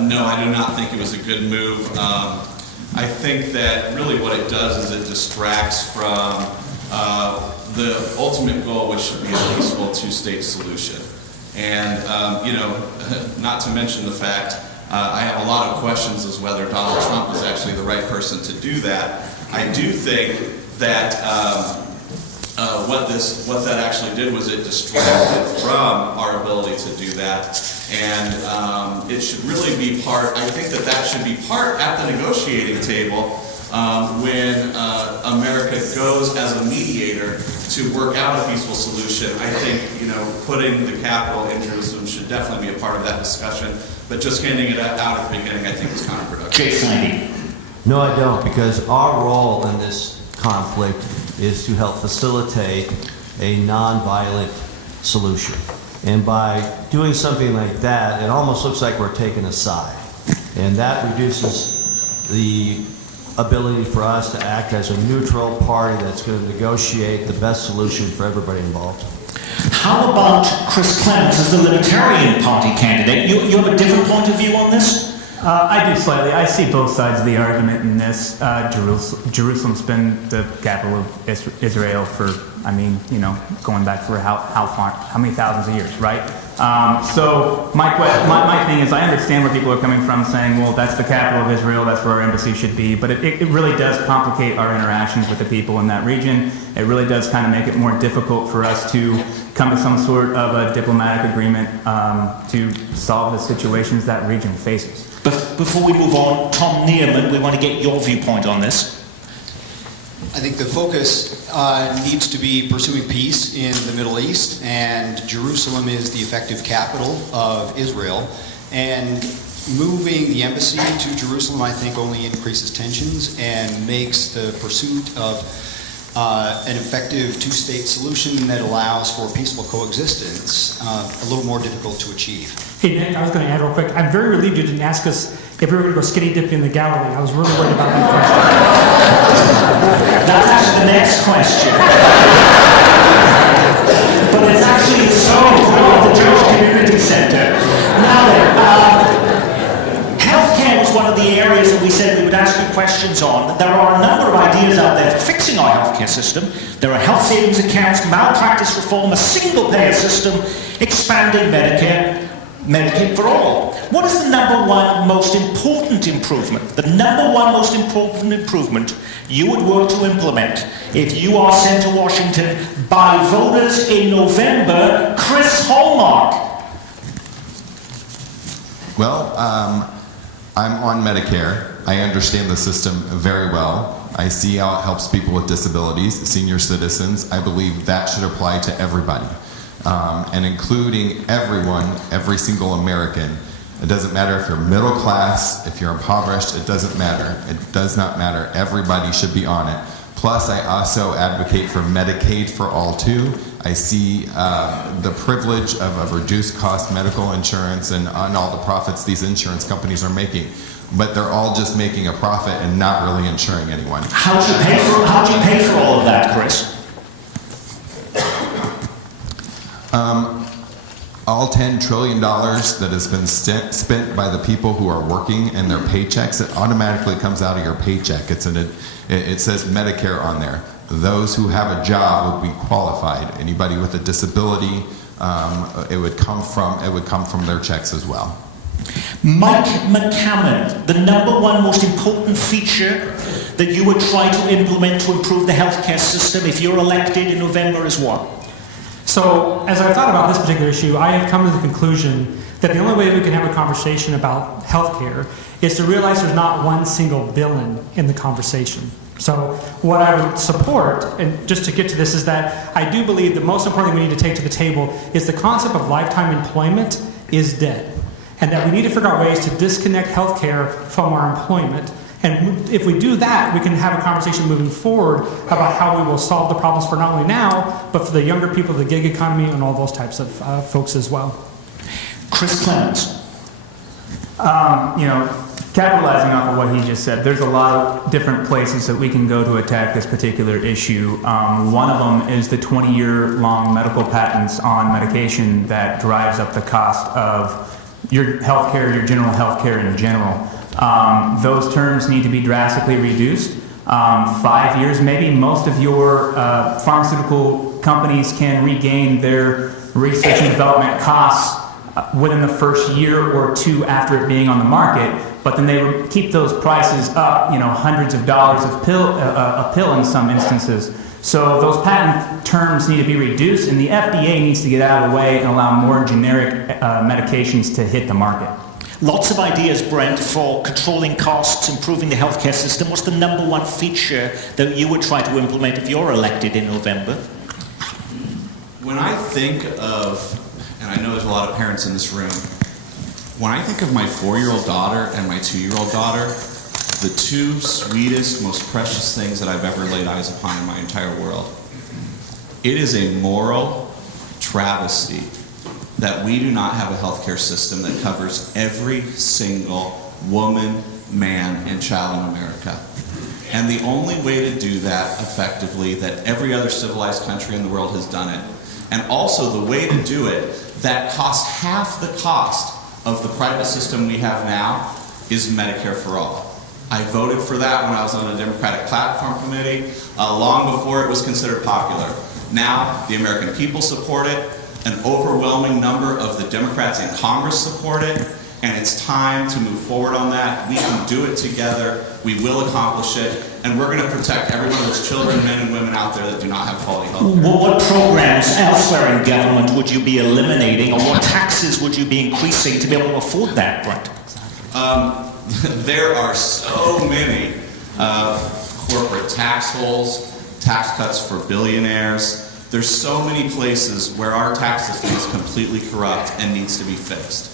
No, I do not think it was a good move. I think that really what it does is it distracts from the ultimate goal, which should be a peaceful two-state solution. And, not to mention the fact, I have a lot of questions as whether Donald Trump is actually the right person to do that. I do think that what that actually did was it distracted from our ability to do that. And it should really be part, I think that should be part at the negotiating table when America goes as a mediator to work out a peaceful solution. I think, putting the capital in Jerusalem should definitely be a part of that discussion. But just handing it out at the beginning, I think, is counterproductive. Sidie. No, I don't, because our role in this conflict is to help facilitate a nonviolent solution. And by doing something like that, it almost looks like we're taking a side. And that reduces the ability for us to act as a neutral party that's going to negotiate the best solution for everybody involved. How about Chris Clemmons as the Libertarian Party candidate? You have a different point of view on this? I do slightly. I see both sides of the argument in this. Jerusalem's been the capital of Israel for, going back for how many thousands of years, right? So my thing is, I understand where people are coming from saying, well, that's the capital of Israel, that's where our embassy should be, but it really does complicate our interactions with the people in that region. It really does kind of make it more difficult for us to come to some sort of a diplomatic agreement to solve the situations that region faces. Before we move on, Tom Niermann, we want to get your viewpoint on this. I think the focus needs to be pursuing peace in the Middle East, and Jerusalem is the effective capital of Israel. And moving the embassy to Jerusalem, I think, only increases tensions and makes the pursuit of an effective two-state solution that allows for peaceful coexistence a little more difficult to achieve. Hey, Nick, I was going to add real quick. I'm very relieved you didn't ask us if we were going to go skinny dipping in the Galilee. I was really worried about that question. That's actually the next question. But it's actually so broad, the Jewish Community Center. Now then, healthcare was one of the areas that we said we would ask you questions on. There are a number of ideas out there for fixing our healthcare system. There are health savings accounts, malpractice reform, a single-payer system, expanding Medicaid for all. What is the number one most important improvement? The number one most important improvement you would work to implement if you are sent to Washington by voters in November? Chris Haulmark. Well, I'm on Medicare. I understand the system very well. I see how it helps people with disabilities, senior citizens. I believe that should apply to everybody. And including everyone, every single American. It doesn't matter if you're middle class, if you're impoverished, it doesn't matter. It does not matter. Everybody should be on it. Plus, I also advocate for Medicaid for all too. I see the privilege of reduced cost medical insurance and on all the profits these insurance companies are making. But they're all just making a profit and not really insuring anyone. How'd you pay for all of that, Chris? all $10 trillion that has been spent by the people who are working and their paychecks, it automatically comes out of your paycheck. It says Medicare on there. Those who have a job would be qualified. Anybody with a disability, it would come from their checks as well. Mike McCamon, the number one most important feature that you would try to implement to improve the healthcare system if you're elected in November is what? So, as I've thought about this particular issue, I have come to the conclusion that the only way we can have a conversation about healthcare is to realize there's not one single villain in the conversation. So, what I would support, and just to get to this, is that I do believe the most important thing we need to take to the table is the concept of lifetime employment is dead. And that we need to figure out ways to disconnect healthcare from our employment. And if we do that, we can have a conversation moving forward about how we will solve the problems for not only now, but for the younger people, the gig economy, and all those types of folks as well. Chris Clemmons. Capitalizing off of what he just said, there's a lot of different places that we can go to attack this particular issue. One of them is the 20-year-long medical patents on medication that drives up the cost of your healthcare, your general healthcare in general. Those terms need to be drastically reduced. 5 years, maybe most of your pharmaceutical companies can regain their research and development costs within the first year or two after it being on the market, but then they would keep those prices up, hundreds of dollars a pill in some instances. So those patent terms need to be reduced, and the FDA needs to get out of the way and allow more generic medications to hit the market. Lots of ideas, Brent, for controlling costs, improving the healthcare system. What's the number one feature that you would try to implement if you're elected in November? When I think of, and I know there's a lot of parents in this room, when I think of my 4-year-old daughter and my 2-year-old daughter, the two sweetest, most precious things that I've ever laid eyes upon in my entire world, it is a moral travesty that we do not have a healthcare system that covers every single woman, man, and child in America. And the only way to do that effectively, that every other civilized country in the world has done it, and also the way to do it that costs half the cost of the private system we have now, is Medicare for all. I voted for that when I was on the Democratic Platform Committee, long before it was considered popular. Now, the American people support it. An overwhelming number of the Democrats in Congress support it, and it's time to move forward on that. We can do it together. We will accomplish it, and we're going to protect every one of those children, men and women out there that do not have quality health care. Well, what programs elsewhere in government would you be eliminating, or what taxes would you be increasing to be able to afford that, Brent? There are so many corporate tax holes, tax cuts for billionaires. There's so many places where our tax system is completely corrupt and needs to be fixed.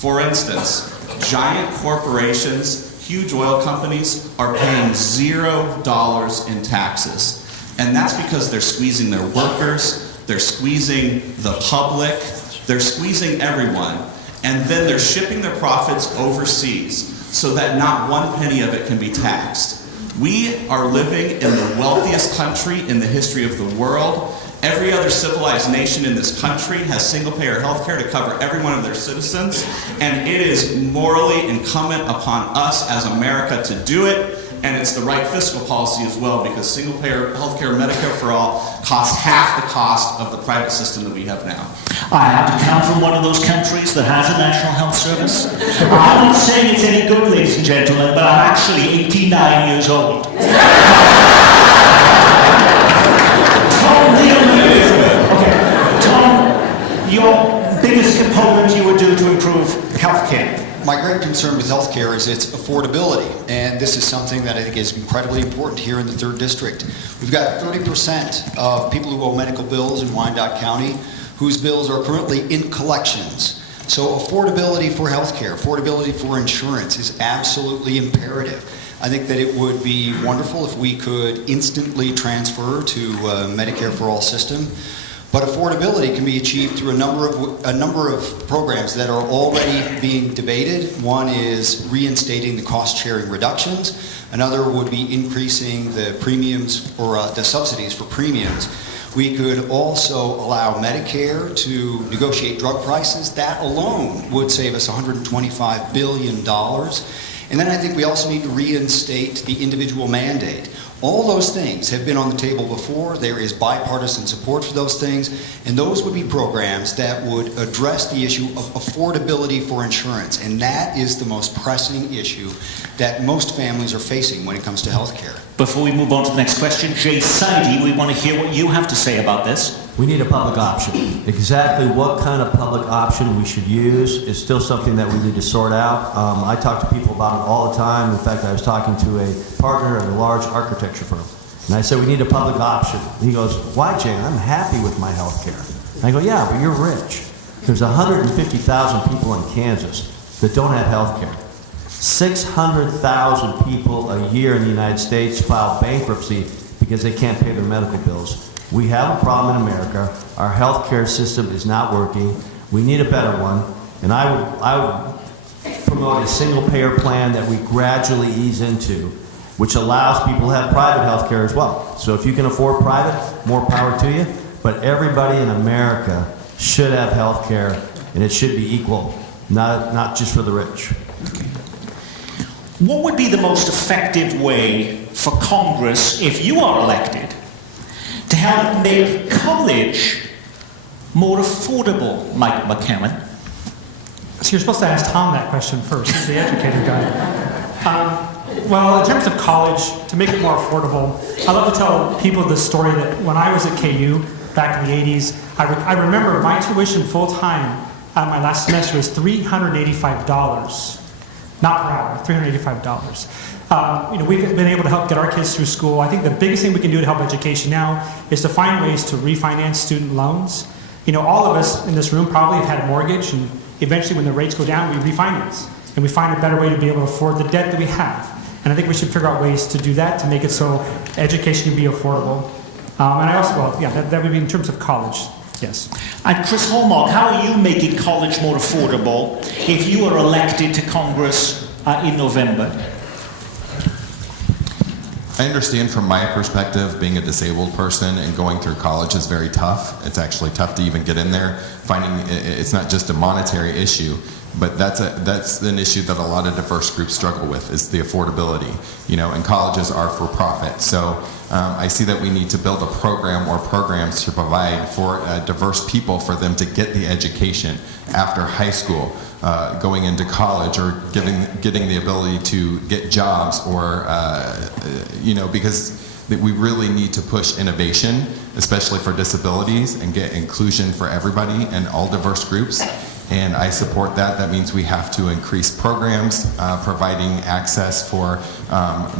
For instance, giant corporations, huge oil companies, are paying $0 in taxes. And that's because they're squeezing their workers, they're squeezing the public, they're squeezing everyone. And then they're shipping their profits overseas so that not one penny of it can be taxed. We are living in the wealthiest country in the history of the world. Every other civilized nation in this country has single-payer health care to cover every one of their citizens, and it is morally incumbent upon us as America to do it, and it's the right fiscal policy as well, because single-payer health care, Medicare for all, costs half the cost of the private system that we have now. I happen to come from one of those countries that has a national health service. I'm not saying it's any good, ladies and gentlemen, but I'm actually 89 years old. Tom, your biggest component you would do to improve healthcare? My great concern with healthcare is its affordability, and this is something that I think is incredibly important here in the 3rd District. We've got 30% of people who owe medical bills in Wyandotte County whose bills are currently in collections. So affordability for healthcare, affordability for insurance is absolutely imperative. I think that it would be wonderful if we could instantly transfer to Medicare for all system. But affordability can be achieved through a number of programs that are already being debated. One is reinstating the cost-sharing reductions. Another would be increasing the premiums or the subsidies for premiums. We could also allow Medicare to negotiate drug prices. That alone would save us $125 billion. And then I think we also need to reinstate the individual mandate. All those things have been on the table before. There is bipartisan support for those things, and those would be programs that would address the issue of affordability for insurance, and that is the most pressing issue that most families are facing when it comes to health care. Before we move on to the next question, Jay Sidie, we want to hear what you have to say about this. We need a public option. Exactly what kind of public option we should use is still something that we need to sort out. I talk to people about it all the time. In fact, I was talking to a partner at a large architecture firm, and I said, we need a public option. And he goes, why, Jay? I'm happy with my health care. And I go, yeah, but you're rich. There's 150,000 people in Kansas that don't have health care. 600,000 people a year in the United States file bankruptcy because they can't pay their medical bills. We have a problem in America. Our health care system is not working. We need a better one. And I would promote a single payer plan that we gradually ease into, which allows people to have private health care as well. So if you can afford private, more power to you. But everybody in America should have health care, and it should be equal, not just for the rich. What would be the most effective way for Congress, if you are elected, to help make college more affordable, Mike McCamon? So you're supposed to ask Tom that question first. He's the educated guy. Well, in terms of college, to make it more affordable, I love to tell people this story that when I was at KU back in the 80s, I remember my tuition full-time my last semester was $385. Not per hour, $385. We've been able to help get our kids through school. I think the biggest thing we can do to help education now is to find ways to refinance student loans. All of us in this room probably have had a mortgage, and eventually when the rates go down, we refinance. And we find a better way to be able to afford the debt that we have. And I think we should figure out ways to do that, to make it so education can be affordable. And I also, that would be in terms of college. Yes. And Chris Haulmark, how are you making college more affordable if you are elected to Congress in November? I understand from my perspective, being a disabled person and going through college is very tough. It's actually tough to even get in there. It's not just a monetary issue, but that's an issue that a lot of diverse groups struggle with, is the affordability. And colleges are for profit. So I see that we need to build a program or programs to provide for diverse people, for them to get the education after high school, going into college, or getting the ability to get jobs, or because we really need to push innovation, especially for disabilities, and get inclusion for everybody and all diverse groups. And I support that. That means we have to increase programs, providing access for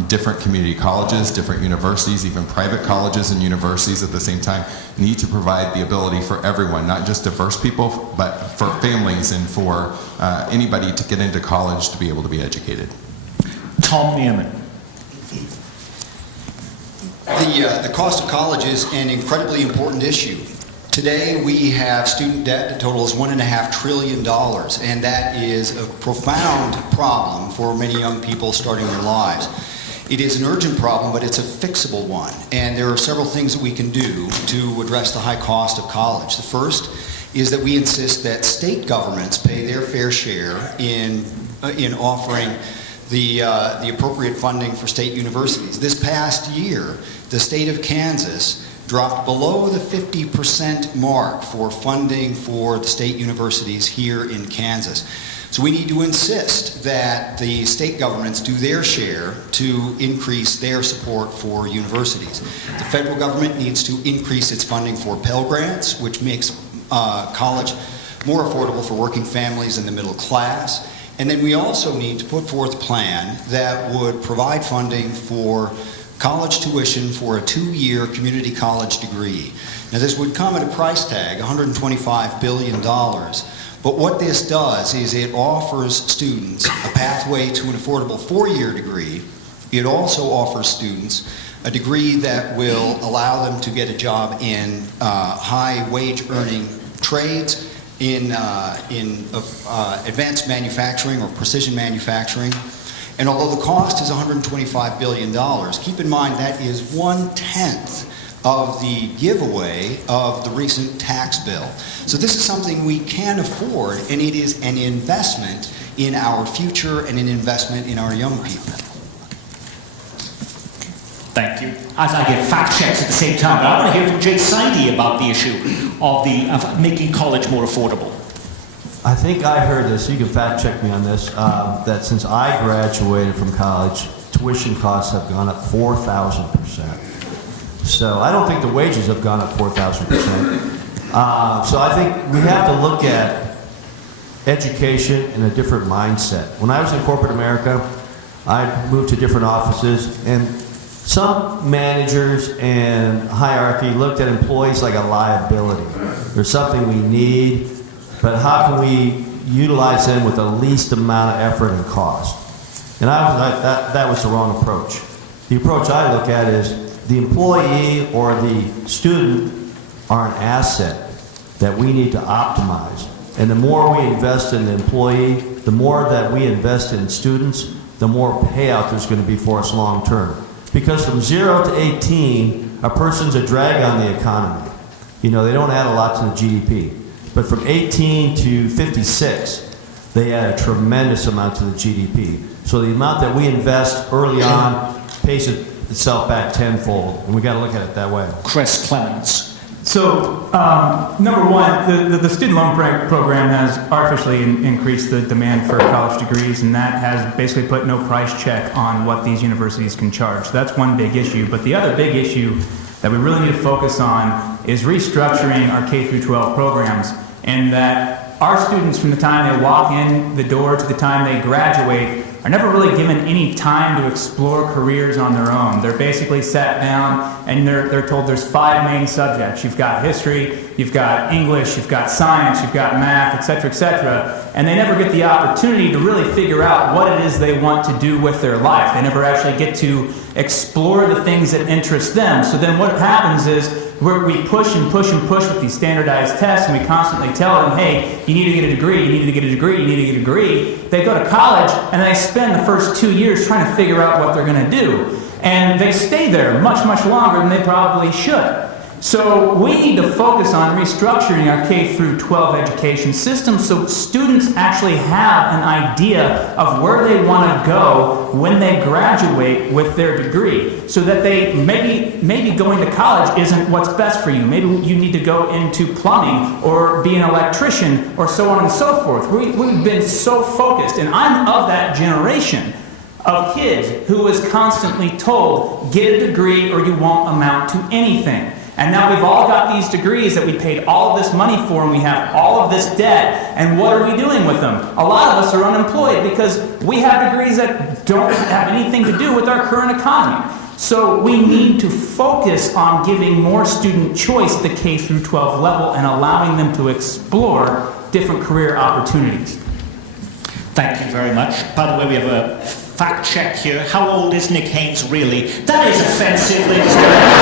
different community colleges, different universities, even private colleges and universities at the same time need to provide the ability for everyone, not just diverse people, but for families and for anybody to get into college to be able to be educated. Tom Niermann. The cost of college is an incredibly important issue. Today we have student debt that totals $1.5 trillion, and that is a profound problem for many young people starting their lives. It is an urgent problem, but it's a fixable one, and there are several things that we can do to address the high cost of college. The first is that we insist that state governments pay their fair share in offering the appropriate funding for state universities. This past year, the state of Kansas dropped below the 50% mark for funding for the state universities here in Kansas. So we need to insist that the state governments do their share to increase their support for universities. The federal government needs to increase its funding for Pell Grants, which makes college more affordable for working families and the middle class. And then we also need to put forth a plan that would provide funding for college tuition for a 2-year community college degree. Now this would come at a price tag, $125 billion. But what this does is it offers students a pathway to an affordable 4-year degree. It also offers students a degree that will allow them to get a job in high wage earning trades, in advanced manufacturing or precision manufacturing. And although the cost is $125 billion, keep in mind that is 1/10 of the giveaway of the recent tax bill. So this is something we can afford, and it is an investment in our future and an investment in our young people. Thank you. As I get fact checks at the same time, but I want to hear from Jay Sidie about the issue of making college more affordable. I think I heard this, you can fact check me on this, that since I graduated from college, tuition costs have gone up 4,000%. So I don't think the wages have gone up 4,000%. So I think we have to look at education in a different mindset. When I was in corporate America, I moved to different offices, and some managers and hierarchy looked at employees like a liability. There's something we need, but how can we utilize them with the least amount of effort and cost? And that was the wrong approach. The approach I look at is the employee or the student are an asset that we need to optimize. And the more we invest in the employee, the more that we invest in students, the more payout there's going to be for us long term. Because from 0 to 18, a person's a drag on the economy. You know, they don't add a lot to the GDP. But from 18 to 56, they add a tremendous amount to the GDP. So the amount that we invest early on pays itself back tenfold, and we got to look at it that way. Chris Clemmons. So, number one, the student loan program has artificially increased the demand for college degrees, and that has basically put no price check on what these universities can charge. So that's one big issue. But the other big issue that we really need to focus on is restructuring our K-12 programs, and that our students, from the time they walk in the door to the time they graduate, are never really given any time to explore careers on their own. They're basically sat down and they're told there's 5 main subjects. You've got history, you've got English, you've got science, you've got math, etc., and they never get the opportunity to really figure out what it is they want to do with their life. They never actually get to explore the things that interest them. So then what happens is we push and push and push with these standardized tests, and we constantly tell them, hey, you need to get a degree, you need to get a degree, you need to get a degree. They go to college, and they spend the first 2 years trying to figure out what they're going to do. And they stay there much, much longer than they probably should. So we need to focus on restructuring our K-12 education system so students actually have an idea of where they want to go when they graduate with their degree, so that they maybe going to college isn't what's best for you. Maybe you need to go into plumbing or be an electrician or so on and so forth. We've been so focused, and I'm of that generation of kids who was constantly told, get a degree or you won't amount to anything. And now we've all got these degrees that we paid all of this money for, and we have all of this debt, and what are we doing with them? A lot of us are unemployed because we have degrees that don't have anything to do with our current economy. So we need to focus on giving more student choice at the K-12 level and allowing them to explore different career opportunities. Thank you very much. By the way, we have a fact check here. How old is Nick Haynes really? That is offensive, ladies and gentlemen.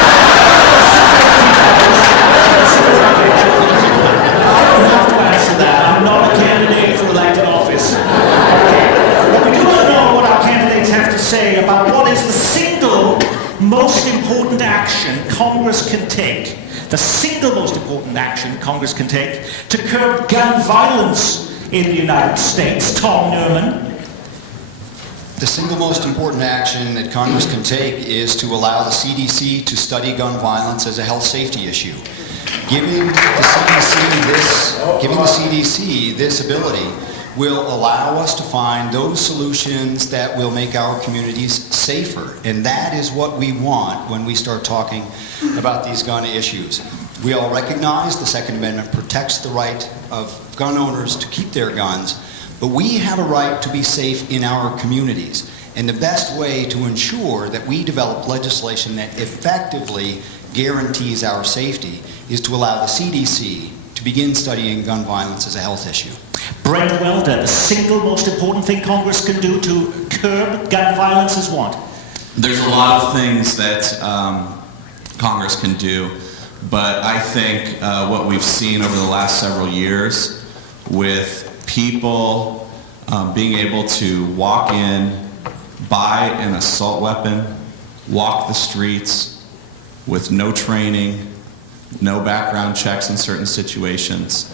I don't have to answer that. I'm not a candidate for elected office. Okay. But we do want to know what our candidates have to say about what is the single most important action Congress can take, the single most important action Congress can take to curb gun violence in the United States. Tom Niermann. The single most important action that Congress can take is to allow the CDC to study gun violence as a health safety issue. Giving the CDC this ability will allow us to find those solutions that will make our communities safer. And that is what we want when we start talking about these gun issues. We all recognize the Second Amendment protects the right of gun owners to keep their guns, but we have a right to be safe in our communities. And the best way to ensure that we develop legislation that effectively guarantees our safety is to allow the CDC to begin studying gun violence as a health issue. Brent Welder, the single most important thing Congress can do to curb gun violence is what? There's a lot of things that Congress can do, but I think what we've seen over the last several years with people being able to walk in, buy an assault weapon, walk the streets, with no training, no background checks in certain situations.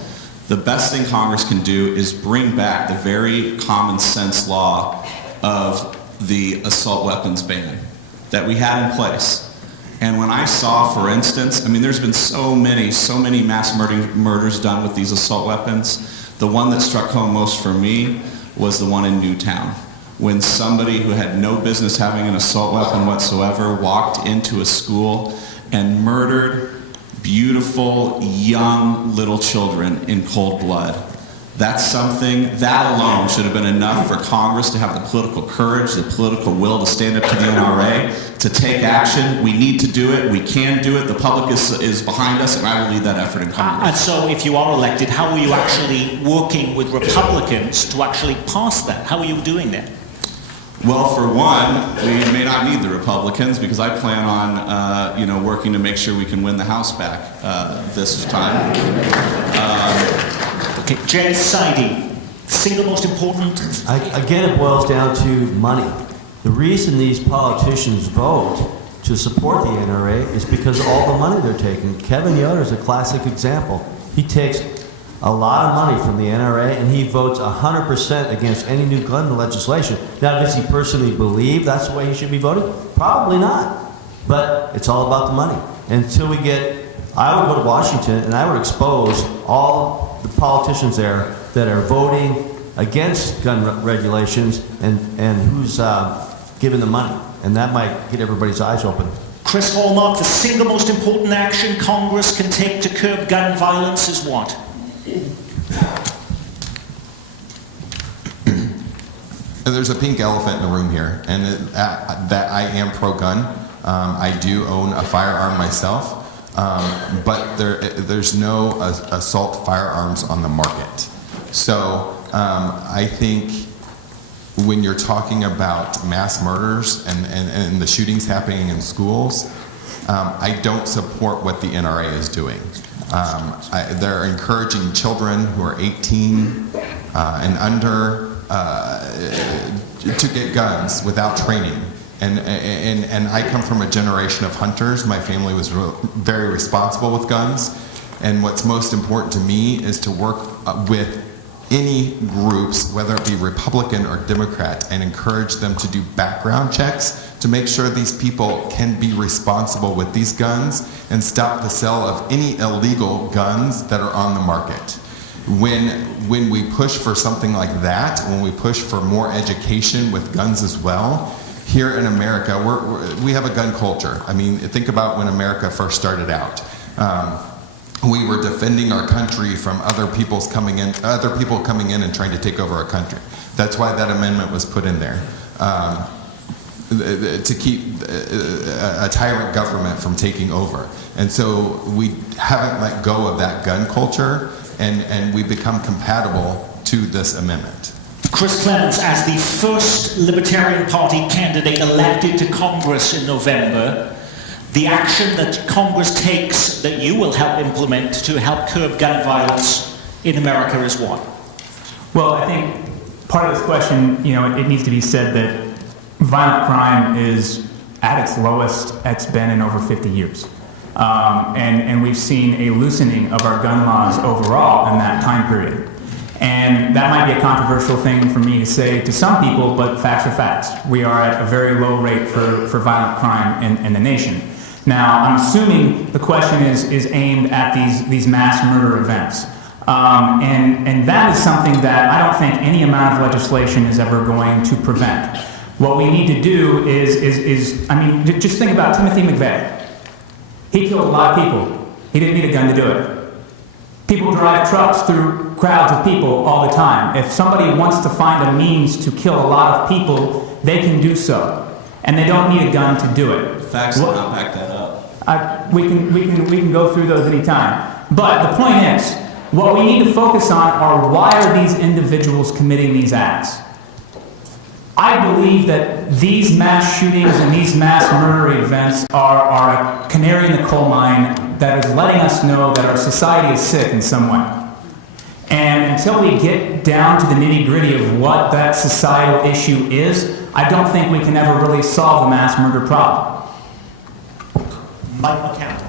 The best thing Congress can do is bring back the very common sense law of the assault weapons ban that we had in place. And when I saw, for instance, I mean, there's been so many mass murders done with these assault weapons. The one that struck home most for me was the one in Newtown, when somebody who had no business having an assault weapon whatsoever walked into a school and murdered beautiful, young little children in cold blood. That's something, that alone should have been enough for Congress to have the political courage, the political will to stand up to the NRA, to take action. We need to do it. We can do it. The public is behind us, and I will lead that effort in Congress. And so if you are elected, how are you actually working with Republicans to actually pass that? How are you doing that? Well, for one, we may not need the Republicans, because I plan on, working to make sure we can win the House back this time. Okay, Jay Sidie, single most important. Again, it boils down to money. The reason these politicians vote to support the NRA is because of all the money they're taking. Kevin Yoder is a classic example. He takes a lot of money from the NRA, and he votes 100% against any new gun legislation. Now, does he personally believe that's the way he should be voting? Probably not. But it's all about the money. Until we get, I would go to Washington and I would expose all the politicians there that are voting against gun regulations and who's giving the money. And that might get everybody's eyes open. Chris Haulmark, the single most important action Congress can take to curb gun violence is what? There's a pink elephant in the room here, and that I am pro-gun. I do own a firearm myself, but there's no assault firearms on the market. So I think when you're talking about mass murders and the shootings happening in schools, I don't support what the NRA is doing. They're encouraging children who are 18 and under to get guns without training. And I come from a generation of hunters. My family was very responsible with guns. And what's most important to me is to work with any groups, whether it be Republican or Democrat, and encourage them to do background checks to make sure these people can be responsible with these guns and stop the sale of any illegal guns that are on the market. When we push for something like that, when we push for more education with guns as well, here in America, we have a gun culture. I mean, think about when America first started out. We were defending our country from other people coming in and trying to take over our country. That's why that amendment was put in there, to keep a tyrant government from taking over. And so we haven't let go of that gun culture, and we become compatible to this amendment. Chris Clemmons, as the first Libertarian Party candidate elected to Congress in November, the action that Congress takes that you will help implement to help curb gun violence in America is what? Well, I think part of this question, it needs to be said that violent crime is at its lowest it's been in over 50 years. And we've seen a loosening of our gun laws overall in that time period. And that might be a controversial thing for me to say to some people, but facts are facts. We are at a very low rate for violent crime in the nation. Now, I'm assuming the question is aimed at these mass murder events. And that is something that I don't think any amount of legislation is ever going to prevent. What we need to do is just think about Timothy McVeigh. He killed a lot of people. He didn't need a gun to do it. People drive trucks through crowds of people all the time. If somebody wants to find a means to kill a lot of people, they can do so. And they don't need a gun to do it. Facts do not back that up. We can go through those anytime. But the point is, what we need to focus on are why are these individuals committing these acts? I believe that these mass shootings and these mass murder events are a canary in the coal mine that is letting us know that our society is sick in some way. And until we get down to the nitty-gritty of what that societal issue is, I don't think we can ever really solve the mass murder problem. Mike McCamon.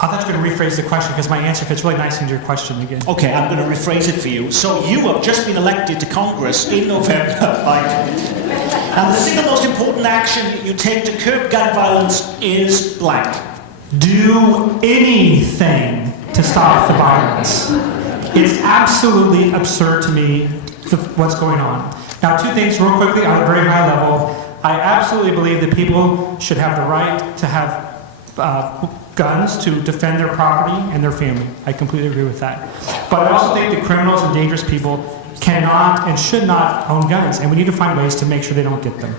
I thought you were going to rephrase the question because my answer fits really nicely into your question again. Okay, I'm going to rephrase it for you. So you have just been elected to Congress in November, Mike. And the single most important action you take to curb gun violence is blank. Do anything to stop the violence. It's absolutely absurd to me what's going on. Now, two things real quickly on a very high level. I absolutely believe that people should have the right to have guns to defend their property and their family. I completely agree with that. But I also think that criminals and dangerous people cannot and should not own guns, and we need to find ways to make sure they don't get them.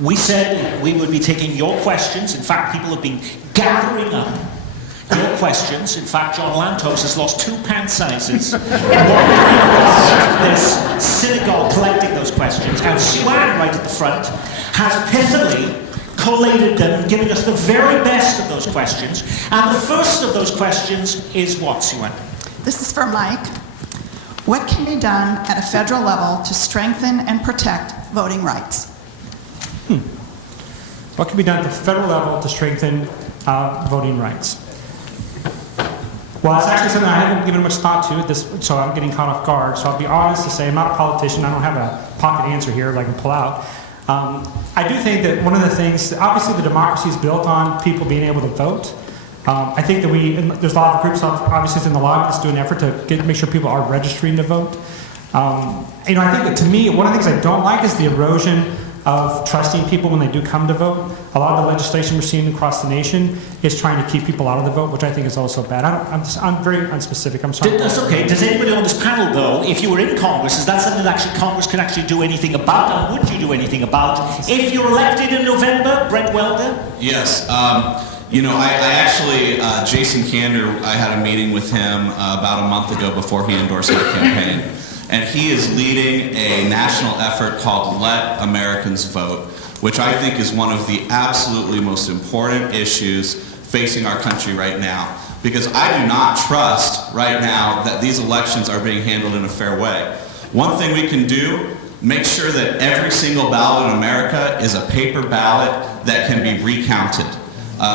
We said we would be taking your questions. In fact, people have been gathering up your questions. In fact, John Lantos has lost 2 pant sizes this synagogue collecting those questions. And Sue-Ann, right at the front, has pithily collated them and given us the very best of those questions. And the first of those questions is what, Sue-Ann? This is for Mike. What can be done at a federal level to strengthen and protect voting rights? What can be done at the federal level to strengthen voting rights? Well, it's actually something I haven't given much thought to at this, so I'm getting caught off guard. So I'll be honest to say I'm not a politician. I don't have a pocket answer here that I can pull out. I do think that one of the things, obviously the democracy is built on people being able to vote. I think that there's a lot of groups, obviously, in the law that's doing an effort to make sure people are registering to vote. I think that to me, one of the things I don't like is the erosion of trusting people when they do come to vote. A lot of the legislation we're seeing across the nation is trying to keep people out of the vote, which I think is also bad. I'm very unspecific. I'm sorry. That's okay. Does anybody on this panel, though, if you were in Congress, is that something that actually Congress can actually do anything about? And would you do anything about if you're elected in November, Brent Welder? Yes. I actually, Jason Kander, I had a meeting with him about a month ago before he endorsed my campaign. And he is leading a national effort called Let Americans Vote, which I think is one of the absolutely most important issues facing our country right now. Because I do not trust right now that these elections are being handled in a fair way. One thing we can do, make sure that every single ballot in America is a paper ballot that can be recounted.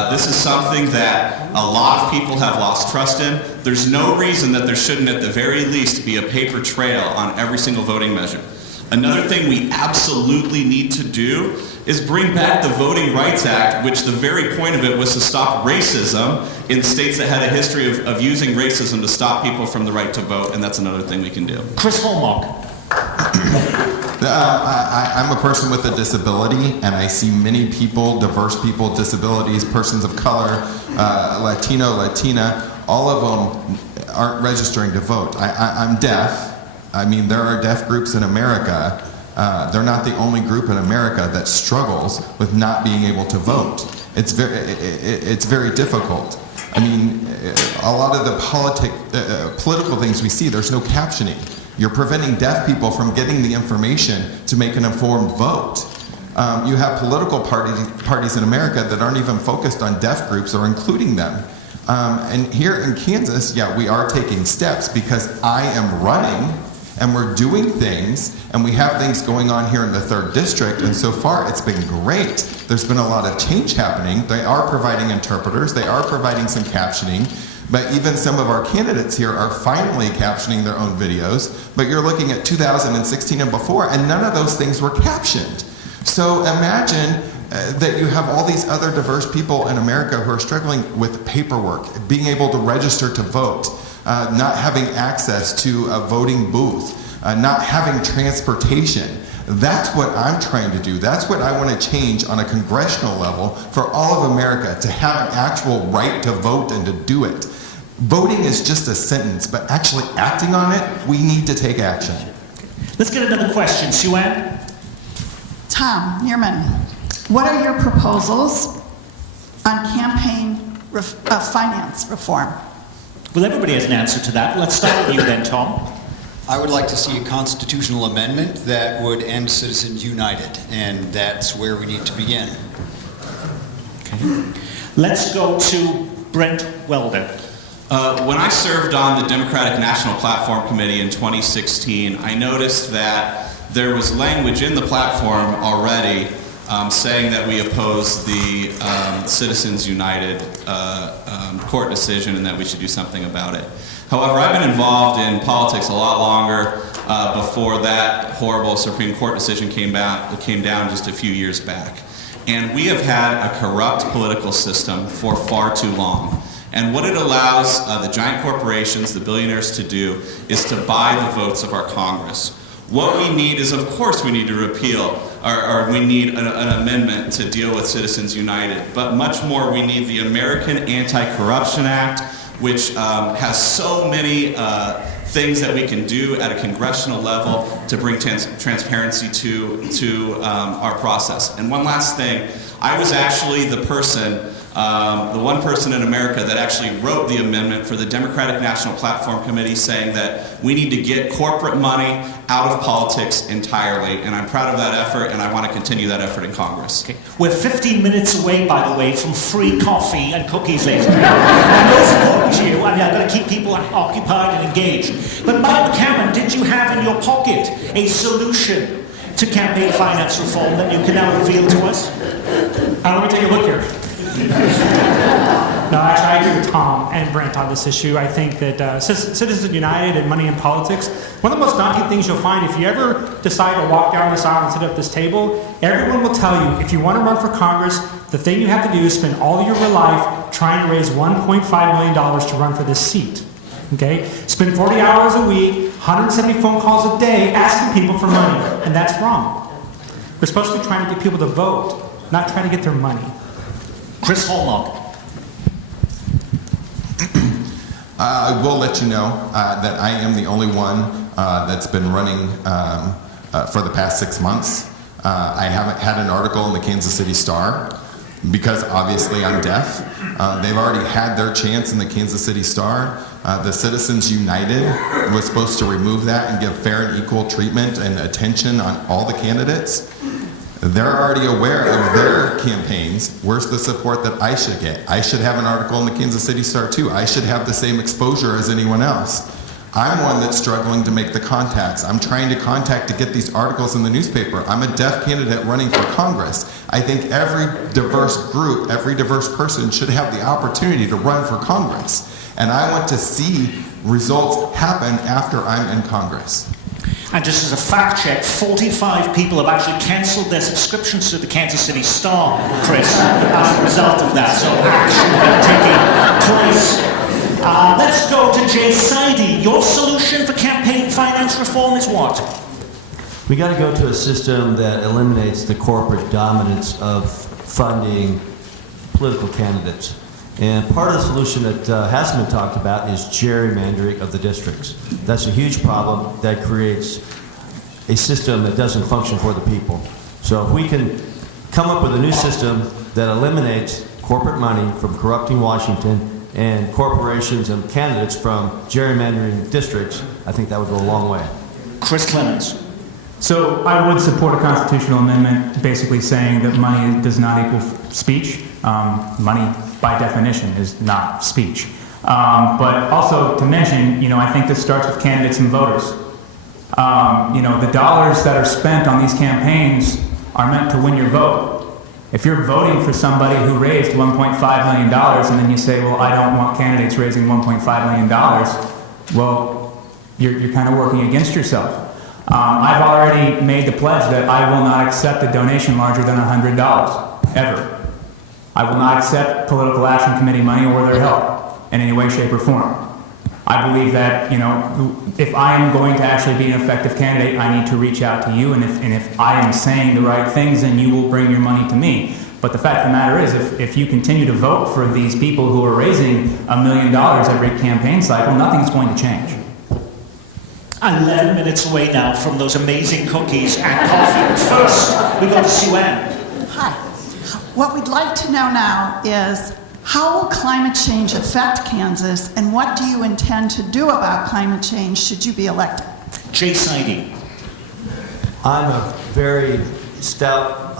This is something that a lot of people have lost trust in. There's no reason that there shouldn't at the very least be a paper trail on every single voting measure. Another thing we absolutely need to do is bring back the Voting Rights Act, which the very point of it was to stop racism in states that had a history of using racism to stop people from the right to vote, and that's another thing we can do. Chris Haulmark. I'm a person with a disability, and I see many people, diverse people, disabilities, persons of color, Latino, Latina, all of them aren't registering to vote. I'm deaf. I mean, there are deaf groups in America. They're not the only group in America that struggles with not being able to vote. It's very difficult. I mean, a lot of the political things we see, there's no captioning. You're preventing deaf people from getting the information to make an informed vote. You have political parties in America that aren't even focused on deaf groups or including them. And here in Kansas, yeah, we are taking steps because I am running and we're doing things and we have things going on here in the 3rd District, and so far it's been great. There's been a lot of change happening. They are providing interpreters, they are providing some captioning, but even some of our candidates here are finally captioning their own videos. But you're looking at 2016 and before, and none of those things were captioned. So imagine that you have all these other diverse people in America who are struggling with paperwork, being able to register to vote, not having access to a voting booth, not having transportation. That's what I'm trying to do. That's what I want to change on a congressional level for all of America, to have an actual right to vote and to do it. Voting is just a sentence, but actually acting on it, we need to take action. Let's get another question. Sue-Ann? Tom Niermann, what are your proposals on campaign finance reform? Well, everybody has an answer to that. Let's start with you then, Tom. I would like to see a constitutional amendment that would end Citizens United, and that's where we need to begin. Okay. Let's go to Brent Welder. When I served on the Democratic National Platform Committee in 2016, I noticed that there was language in the platform already saying that we oppose the Citizens United court decision and that we should do something about it. However, I've been involved in politics a lot longer before that horrible Supreme Court decision came down just a few years back. And we have had a corrupt political system for far too long. And what it allows the giant corporations, the billionaires to do, is to buy the votes of our Congress. What we need is, of course, we need to repeal, or we need an amendment to deal with Citizens United. But much more, we need the American Anti-Corruption Act, which has so many things that we can do at a congressional level to bring transparency to our process. And one last thing, I was actually the one person in America that actually wrote the amendment for the Democratic National Platform Committee saying that we need to get corporate money out of politics entirely. And I'm proud of that effort, and I want to continue that effort in Congress. Okay. We're 15 minutes away, by the way, from free coffee and cookies later. I'm most important to you, and I've got to keep people occupied and engaged. But Mike McCamon, did you have in your pocket a solution to campaign finance reform that you can now reveal to us? Let me take a look here. No, actually, I agree with Tom and Brent on this issue. I think that Citizens United and money in politics, one of the most daunting things you'll find if you ever decide to walk down this aisle and sit at this table, everyone will tell you if you want to run for Congress, the thing you have to do is spend all of your life trying to raise $1.5 million to run for this seat. Okay? Spend 40 hours a week, 170 phone calls a day asking people for money, and that's wrong. We're supposed to be trying to get people to vote, not trying to get their money. Chris Haulmark. I will let you know that I am the only one that's been running for the past 6 months. I haven't had an article in the Kansas City Star because obviously I'm deaf. They've already had their chance in the Kansas City Star. The Citizens United was supposed to remove that and give fair and equal treatment and attention on all the candidates. They're already aware of their campaigns. Where's the support that I should get? I should have an article in the Kansas City Star too. I should have the same exposure as anyone else. I'm one that's struggling to make the contacts. I'm trying to contact to get these articles in the newspaper. I'm a deaf candidate running for Congress. I think every diverse group, every diverse person should have the opportunity to run for Congress. And I want to see results happen after I'm in Congress. And just as a fact check, 45 people have actually cancelled their subscriptions to the Kansas City Star, Chris, as a result of that. So action taking place. Let's go to Jay Sidie. Your solution for campaign finance reform is what? We got to go to a system that eliminates the corporate dominance of funding political candidates. And part of the solution that hasn't been talked about is gerrymandering of the districts. That's a huge problem that creates a system that doesn't function for the people. So if we can come up with a new system that eliminates corporate money from corrupting Washington and corporations and candidates from gerrymandering districts, I think that would go a long way. Chris Clemmons. So I would support a constitutional amendment basically saying that money does not equal speech. Money, by definition, is not speech. But also to mention, I think this starts with candidates and voters. The dollars that are spent on these campaigns are meant to win your vote. If you're voting for somebody who raised $1.5 million and then you say, well, I don't want candidates raising $1.5 million, well, you're kind of working against yourself. I've already made the pledge that I will not accept a donation larger than $100, ever. I will not accept political action committee money or their help in any way, shape, or form. I believe that, if I am going to actually be an effective candidate, I need to reach out to you, and if I am saying the right things, then you will bring your money to me. But the fact of the matter is, if you continue to vote for these people who are raising $1 million every campaign cycle, nothing's going to change. 11 minutes away now from those amazing cookies and coffee. But first, we go to Sue Ann. Hi. What we'd like to know now is, how will climate change affect Kansas, and what do you intend to do about climate change should you be elected? Jay Sidie. I'm a very stout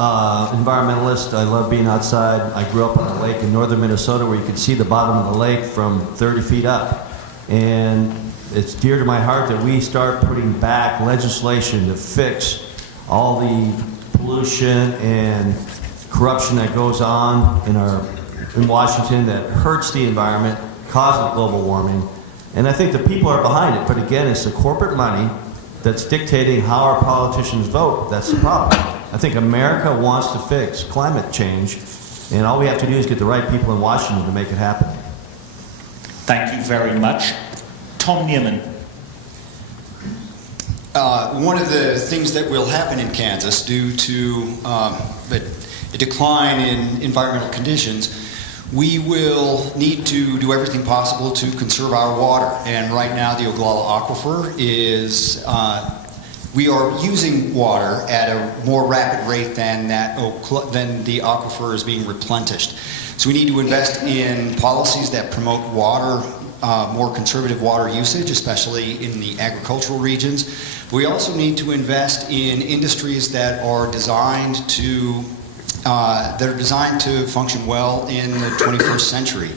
environmentalist. I love being outside. I grew up on a lake in northern Minnesota where you could see the bottom of the lake from 30 feet up. And it's dear to my heart that we start putting back legislation to fix all the pollution and corruption that goes on in Washington that hurts the environment, causes global warming. And I think the people are behind it, but again, it's the corporate money that's dictating how our politicians vote. That's the problem. I think America wants to fix climate change, and all we have to do is get the right people in Washington to make it happen. Thank you very much. Tom Niermann. One of the things that will happen in Kansas due to a decline in environmental conditions, we will need to do everything possible to conserve our water. And right now the Oglala Aquifer is, we are using water at a more rapid rate than the aquifer is being replenished. So we need to invest in policies that promote water, more conservative water usage, especially in the agricultural regions. We also need to invest in industries that are designed to function well in the 21st century.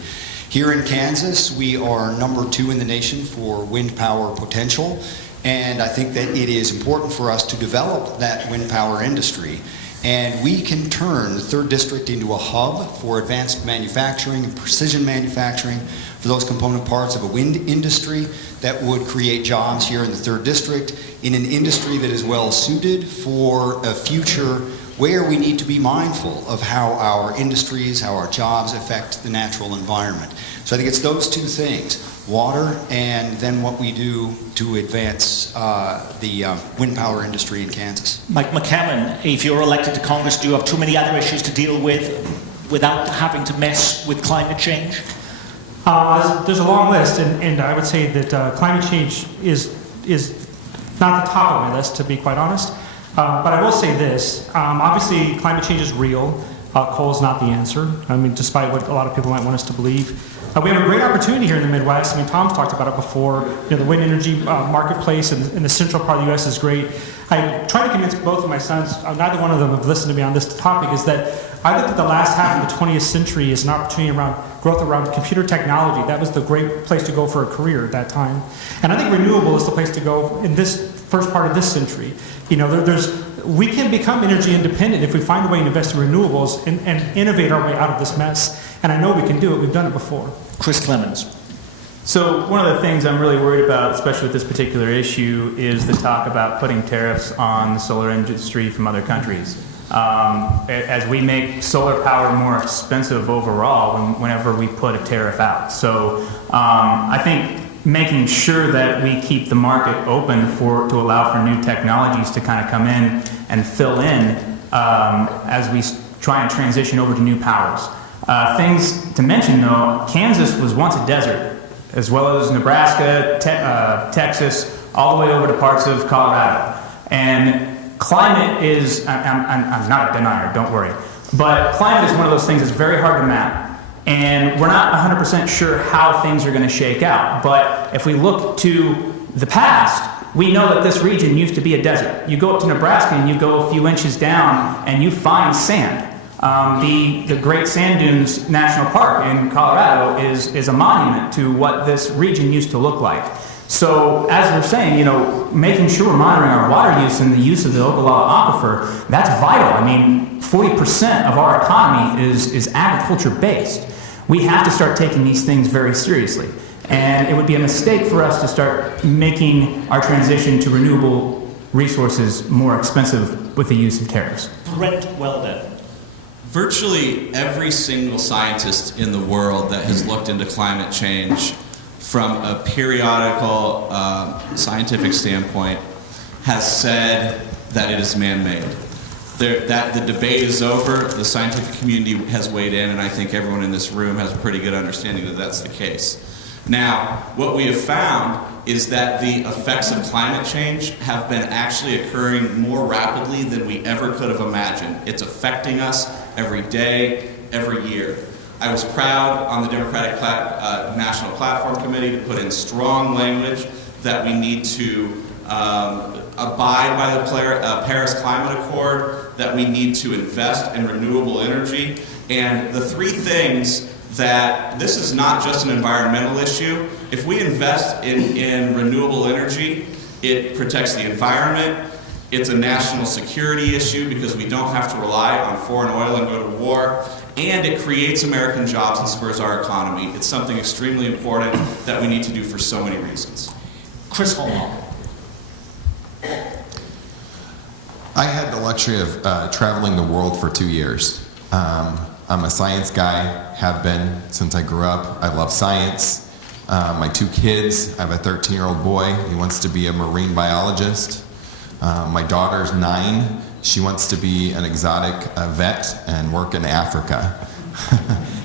Here in Kansas, we are number 2 in the nation for wind power potential, and I think that it is important for us to develop that wind power industry. And we can turn the 3rd District into a hub for advanced manufacturing and precision manufacturing for those component parts of a wind industry that would create jobs here in the 3rd District in an industry that is well suited for a future where we need to be mindful of how our industries, how our jobs affect the natural environment. So I think it's those two things, water and then what we do to advance the wind power industry in Kansas. Mike McCamon, if you're elected to Congress, do you have too many other issues to deal with without having to mess with climate change? There's a long list, and I would say that climate change is not the top of my list, to be quite honest. But I will say this, obviously climate change is real. Coal is not the answer, I mean, despite what a lot of people might want us to believe. We have a great opportunity here in the Midwest. I mean, Tom's talked about it before. You know, the wind energy marketplace in the central part of the U.S. is great. I try to convince both of my sons, neither one of them have listened to me on this topic, is that I look at the last half of the 20th century as an opportunity around growth around computer technology. That was the great place to go for a career at that time. And I think renewable is the place to go in this first part of this century. You know, we can become energy independent if we find a way to invest in renewables and innovate our way out of this mess. And I know we can do it. We've done it before. Chris Clemmons. So one of the things I'm really worried about, especially with this particular issue, is the talk about putting tariffs on the solar industry from other countries. As we make solar power more expensive overall whenever we put a tariff out. So I think making sure that we keep the market open to allow for new technologies to kind of come in and fill in as we try and transition over to new powers. Things to mention though, Kansas was once a desert, as well as Nebraska, Texas, all the way over to parts of Colorado. And climate is, I'm not a denier, don't worry, but climate is one of those things that's very hard to map. And we're not 100% sure how things are going to shake out. But if we look to the past, we know that this region used to be a desert. You go up to Nebraska and you go a few inches down and you find sand. The Great Sand Dunes National Park in Colorado is a monument to what this region used to look like. So as we're saying, you know, making sure we're monitoring our water use and the use of the Oglala Aquifer, that's vital. I mean, 40% of our economy is agriculture based. We have to start taking these things very seriously. And it would be a mistake for us to start making our transition to renewable resources more expensive with the use of tariffs. Brent Welder. Virtually every single scientist in the world that has looked into climate change from a periodical scientific standpoint has said that it is man-made. That the debate is over, the scientific community has weighed in, and I think everyone in this room has a pretty good understanding that that's the case. Now, what we have found is that the effects of climate change have been actually occurring more rapidly than we ever could have imagined. It's affecting us every day, every year. I was proud on the Democratic National Platform Committee to put in strong language that we need to abide by the Paris Climate Accord, that we need to invest in renewable energy. And the three things that this is not just an environmental issue. If we invest in renewable energy, it protects the environment, It's a national security issue because we don't have to rely on foreign oil and go to war. And it creates American jobs and spurs our economy. It's something extremely important that we need to do for so many reasons. Chris Clemmons. I had the luxury of traveling the world for 2 years. I'm a science guy, have been since I grew up. I love science. My 2 kids, I have a 13-year-old boy. He wants to be a marine biologist. My daughter's 9. She wants to be an exotic vet and work in Africa.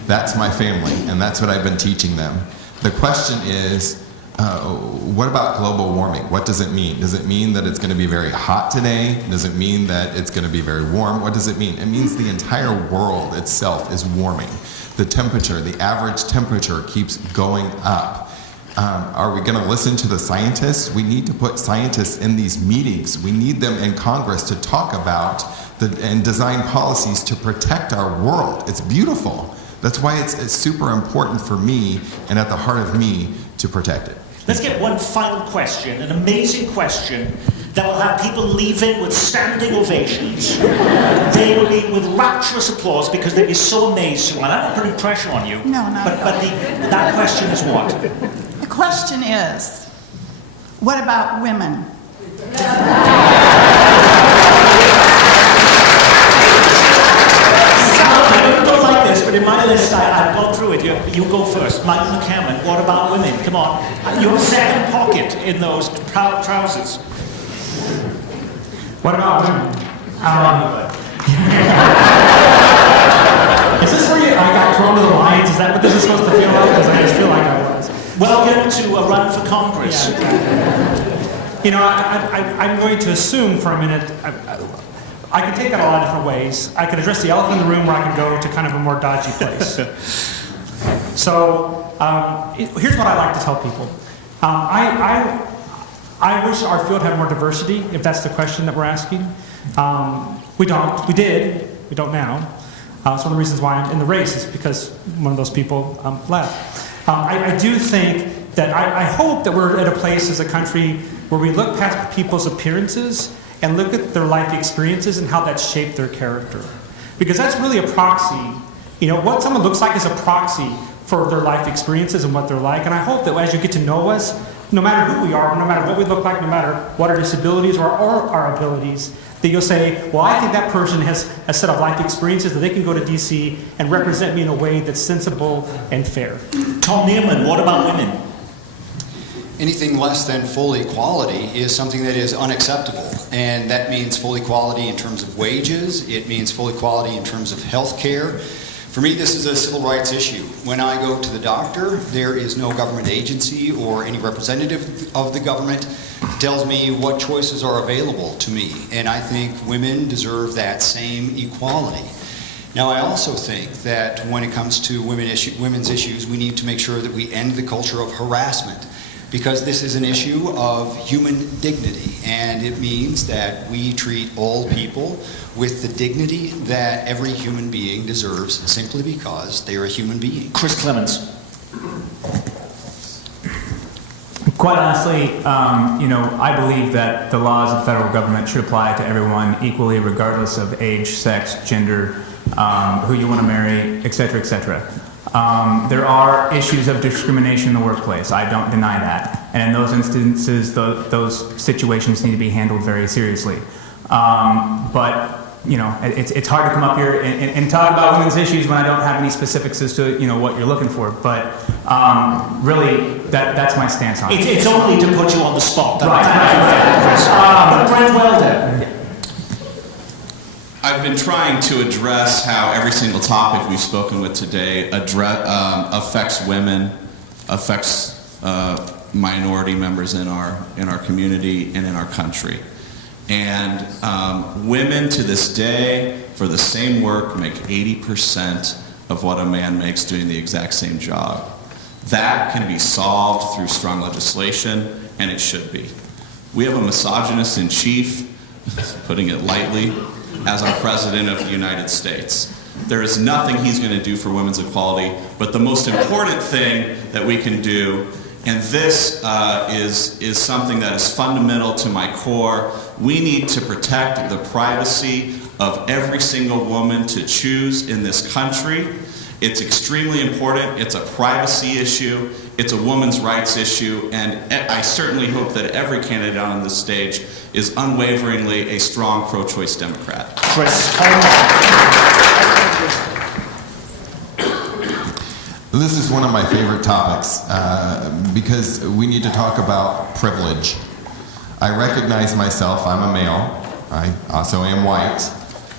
That's my family, and that's what I've been teaching them. The question is, what about global warming? What does it mean? Does it mean that it's going to be very hot today? Does it mean that it's going to be very warm? What does it mean? It means the entire world itself is warming. The temperature, the average temperature keeps going up. Are we going to listen to the scientists? We need to put scientists in these meetings. We need them in Congress to talk about and design policies to protect our world. It's beautiful. That's why it's super important for me and at the heart of me to protect it. Let's get one final question, an amazing question that will have people leaving with standing ovations. They will be with rapturous applause because they'll be so amazed. Well, I'm not putting pressure on you. No, not but that question is what? The question is, what about women? I don't like this, but in my list, I've gone through it. You go first. Mike McCamon, what about women? Come on. Your second pocket in those trousers. What about women? Is this where I got thrown to the lions? Is that what this is supposed to feel like? Because I just feel like I was. Welcome to a run for Congress. Yeah. You know, I'm going to assume for a minute, I can take that a lot of different ways. I could address the elephant in the room, where I can go to kind of a more dodgy place. So here's what I like to tell people. I wish our field had more diversity, if that's the question that we're asking. We don't. We did. We don't now. It's one of the reasons why I'm in the race is because one of those people left. I do think that I hope that we're at a place as a country where we look past people's appearances and look at their life experiences and how that's shaped their character. Because that's really a proxy. You know, what someone looks like is a proxy for their life experiences and what they're like. And I hope that as you get to know us, no matter who we are, no matter what we look like, no matter what our disabilities or our abilities, that you'll say, well, I think that person has a set of life experiences that they can go to DC and represent me in a way that's sensible and fair. Tom Niermann, what about women? Anything less than full equality is something that is unacceptable. And that means full equality in terms of wages. It means full equality in terms of health care. For me, this is a civil rights issue. When I go to the doctor, there is no government agency or any representative of the government that tells me what choices are available to me. And I think women deserve that same equality. Now, I also think that when it comes to women's issues, we need to make sure that we end the culture of harassment, because this is an issue of human dignity, and it means that we treat all people with the dignity that every human being deserves simply because they are a human being. Chris Clemmons. Quite honestly, I believe that the laws of the federal government should apply to everyone equally, regardless of age, sex, gender, who you want to marry, et cetera, et cetera. There are issues of discrimination in the workplace. I don't deny that. And in those instances, those situations need to be handled very seriously. But it's hard to come up here and talk about women's issues when I don't have any specifics as to what you're looking for. But really, that's my stance on it. It's only to put you on the spot. Right. Brent Welder. I've been trying to address how every single topic we've spoken with today affects women, affects minority members in our community and in our country. And women to this day, for the same work, make 80% of what a man makes doing the exact same job. That can be solved through strong legislation, and it should be. We have a misogynist in chief, putting it lightly, as our President of the United States. There is nothing he's going to do for women's equality, but the most important thing that we can do, and this is something that is fundamental to my core We need to protect the privacy of every single woman to choose in this country. It's extremely important. It's a privacy issue. It's a woman's rights issue. And I certainly hope that every candidate on this stage is unwaveringly a strong pro-choice Democrat. Chris. This is one of my favorite topics because we need to talk about privilege. I recognize myself, I'm a male. I also am white,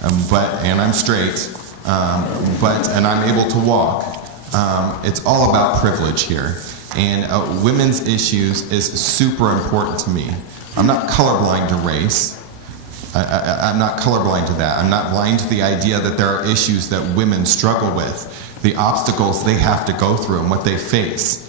and I'm straight, and I'm able to walk. It's all about privilege here. And women's issues is super important to me. I'm not colorblind to race. I'm not colorblind to that. I'm not blind to the idea that there are issues that women struggle with, the obstacles they have to go through and what they face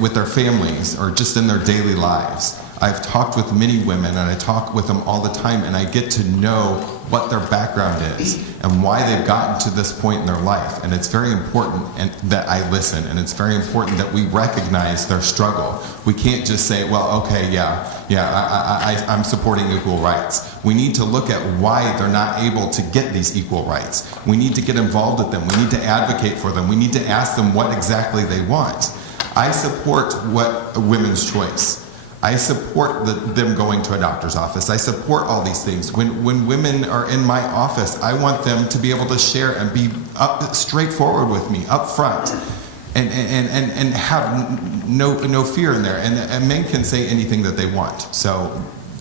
with their families or just in their daily lives. I've talked with many women, and I talk with them all the time, and I get to know what their background is and why they've gotten to this point in their life. And it's very important that I listen, and it's very important that we recognize their struggle. We can't just say, well, okay, I'm supporting equal rights. We need to look at why they're not able to get these equal rights. We need to get involved with them. We need to advocate for them. We need to ask them what exactly they want. I support women's choice. I support them going to a doctor's office. I support all these things. When women are in my office, I want them to be able to share and be straightforward with me, up front, and have no fear in there. And men can say anything that they want. So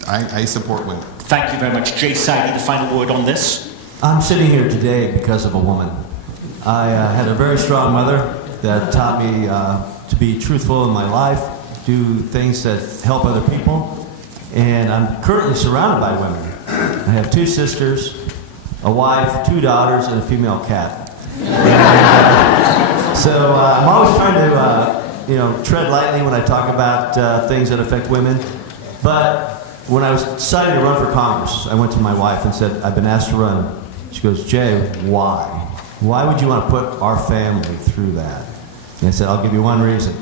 I support women. Thank you very much. Jay Sidie, the final word on this. I'm sitting here today because of a woman. I had a very strong mother that taught me to be truthful in my life, do things that help other people, and I'm currently surrounded by women. I have 2 sisters, a wife, 2 daughters, and a female cat. So I'm always trying to, tread lightly when I talk about things that affect women. But when I was deciding to run for Congress, I went to my wife and said, I've been asked to run. She goes, Jay, why? Why would you want to put our family through that? And I said, I'll give you one reason.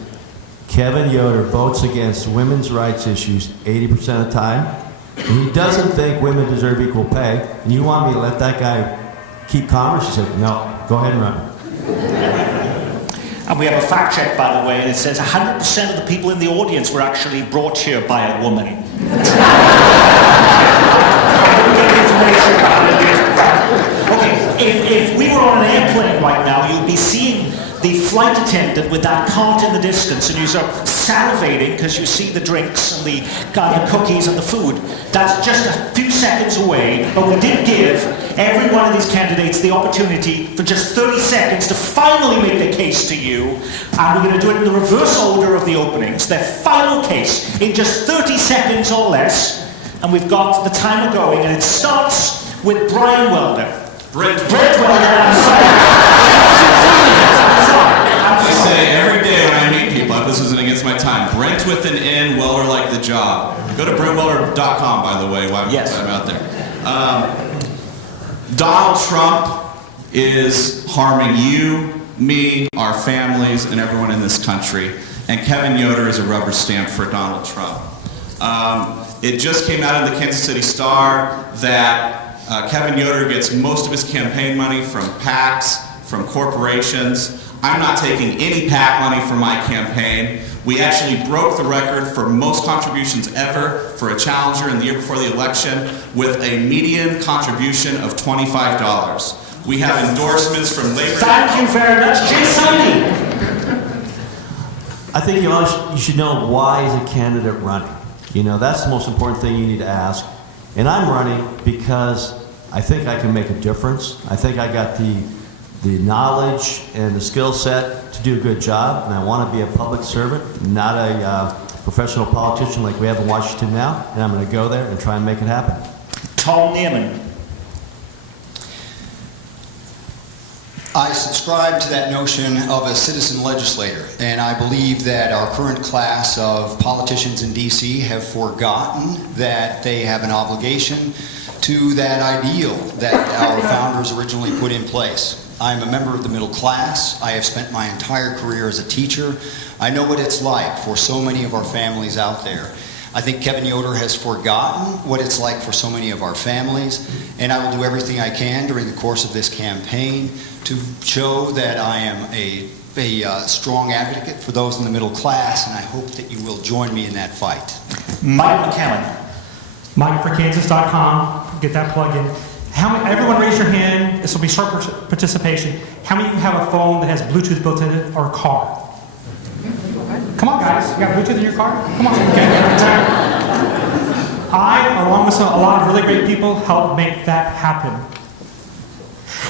Kevin Yoder votes against women's rights issues 80% of the time, and he doesn't think women deserve equal pay, and you want me to let that guy keep Congress? He said, no, go ahead and run. And we have a fact check, by the way, and it says 100% of the people in the audience were actually brought here by a woman. Okay, if we were on an airplane right now, you'd be seeing the flight attendant with that cart in the distance, and you're salivating because you see the drinks and the cookies and the food. That's just a few seconds away, but we did give every one of these candidates the opportunity for just 30 seconds to finally make their case to you, and we're going to do it in the reverse order of the openings, their final case in just 30 seconds or less, and we've got the timer going, and it starts with Brent Welder. Brent Welder, I'm sorry. I say every day when I meet people, this isn't against my time, Brent with an N, Welder like the job. Go to BrentWelder.com, by the way, while I'm out there. Donald Trump is harming you, me, our families, and everyone in this country. And Kevin Yoder is a rubber stamp for Donald Trump. It just came out in the Kansas City Star that Kevin Yoder gets most of his campaign money from PACs, from corporations. I'm not taking any PAC money for my campaign. We actually broke the record for most contributions ever for a challenger in the year before the election with a median contribution of $25. We have endorsements from Labor. Thank you very much, Jay Sidie. I think you should know why is a candidate running. That's the most important thing you need to ask. And I'm running because I think I can make a difference. I think I got the knowledge and the skill set to do a good job, and I want to be a public servant, not a professional politician like we have in Washington now, and I'm going to go there and try and make it happen. Tom Niermann. I subscribe to that notion of a citizen legislator, and I believe that our current class of politicians in D.C. have forgotten that they have an obligation to that ideal that our founders originally put in place. I'm a member of the middle class. I have spent my entire career as a teacher. I know what it's like for so many of our families out there. I think Kevin Yoder has forgotten what it's like for so many of our families, and I will do everything I can during the course of this campaign to show that I am a strong advocate for those in the middle class, and I hope that you will join me in that fight. Mike McCamon. MikeForKansas.com, get that plug in. Everyone raise your hand, this will be short participation. How many of you have a phone that has Bluetooth built in it or a car? Come on guys, you got Bluetooth in your car? Come on, okay. I, along with a lot of really great people, help make that happen.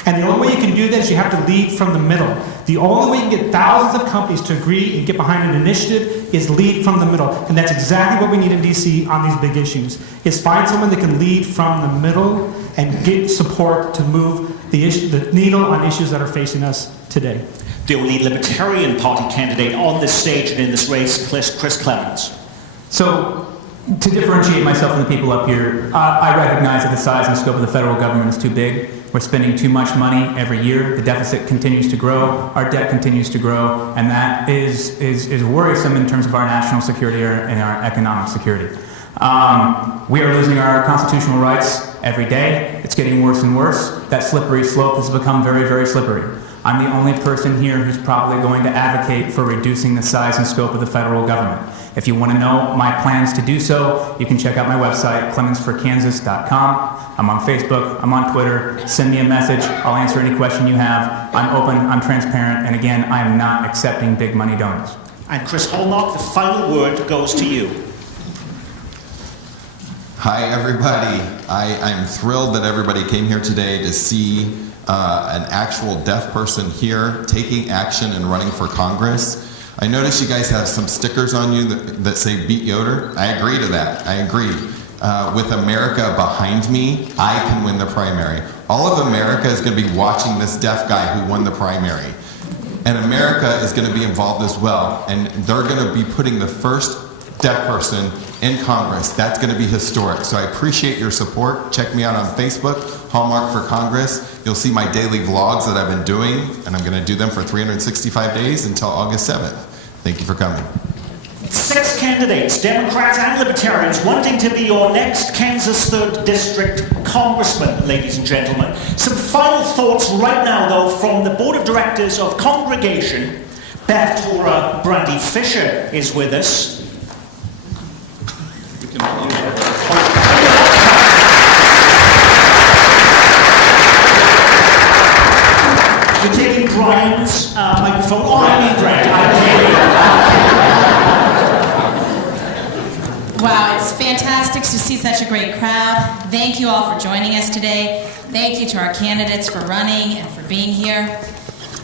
And the only way you can do that is you have to lead from the middle. The only way you can get thousands of companies to agree and get behind an initiative is lead from the middle. And that's exactly what we need in DC on these big issues, is find someone that can lead from the middle and get support to move the needle on issues that are facing us today. The only Libertarian Party candidate on this stage and in this race, Chris Clemmons. So, to differentiate myself from the people up here, I recognize that the size and scope of the federal government is too big. We're spending too much money every year. The deficit continues to grow. Our debt continues to grow. And that is worrisome in terms of our national security and our economic security. We are losing our constitutional rights every day. It's getting worse and worse. That slippery slope has become very, very slippery. I'm the only person here who's probably going to advocate for reducing the size and scope of the federal government. If you want to know my plans to do so, you can check out my website, ClemmonsForKansas.com. I'm on Facebook, I'm on Twitter. Send me a message, I'll answer any question you have. I'm open, I'm transparent, and again, I am not accepting big money donors. And Chris Haulmark, the final word goes to you. Hi, everybody. I'm thrilled that everybody came here today to see an actual deaf person here taking action and running for Congress. I notice you guys have some stickers on you that say Beat Yoder. I agree to that. I agree. With America behind me, I can win the primary. All of America is going to be watching this deaf guy who won the primary. And America is going to be involved as well. And they're going to be putting the first deaf person in Congress. That's going to be historic. So I appreciate your support. Check me out on Facebook, Haulmark for Congress. You'll see my daily vlogs that I've been doing, and I'm going to do them for 365 days until August 7th. Thank you for coming. 6 candidates, Democrats and Libertarians, wanting to be your next Kansas 3rd District Congressman, ladies and gentlemen. Some final thoughts right now, though, from the Board of Directors of Congregation Beth Torah. Brandy Fisher is with us. You're taking Brian's microphone. Oh, I mean Brent. Wow, it's fantastic to see such a great crowd. Thank you all for joining us today. Thank you to our candidates for running and for being here.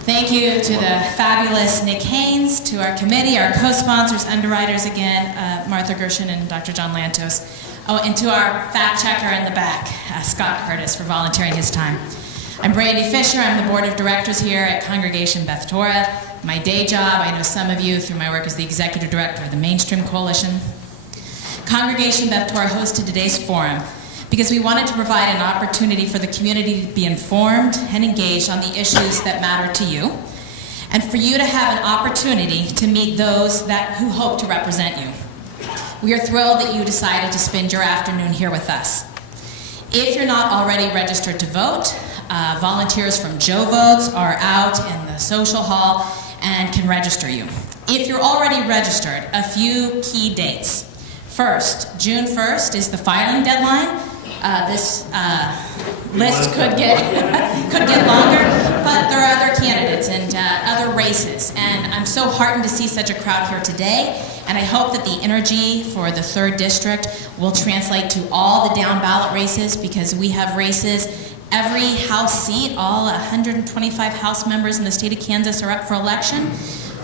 Thank you to the fabulous Nick Haynes, to our committee, our co-sponsors, underwriters again, Martha Gershon and Dr. John Lantos. Oh, and to our fact checker in the back, Scott Curtis, for volunteering his time. I'm Brandy Fisher. I'm the board of directors here at Congregation Beth Torah. My day job, I know some of you through my work as the executive director of the Mainstream Coalition. Congregation Beth Torah hosted today's forum because we wanted to provide an opportunity for the community to be informed and engaged on the issues that matter to you, and for you to have an opportunity to meet those who hope to represent you. We are thrilled that you decided to spend your afternoon here with us. If you're not already registered to vote, volunteers from Joe Votes are out in the social hall and can register you. If you're already registered, a few key dates. First, June 1st is the filing deadline. This list could get longer, but there are other candidates and other races. And I'm so heartened to see such a crowd here today. And I hope that the energy for the 3rd District will translate to all the down ballot races, because we have races. Every House seat, all 125 House members in the state of Kansas are up for election,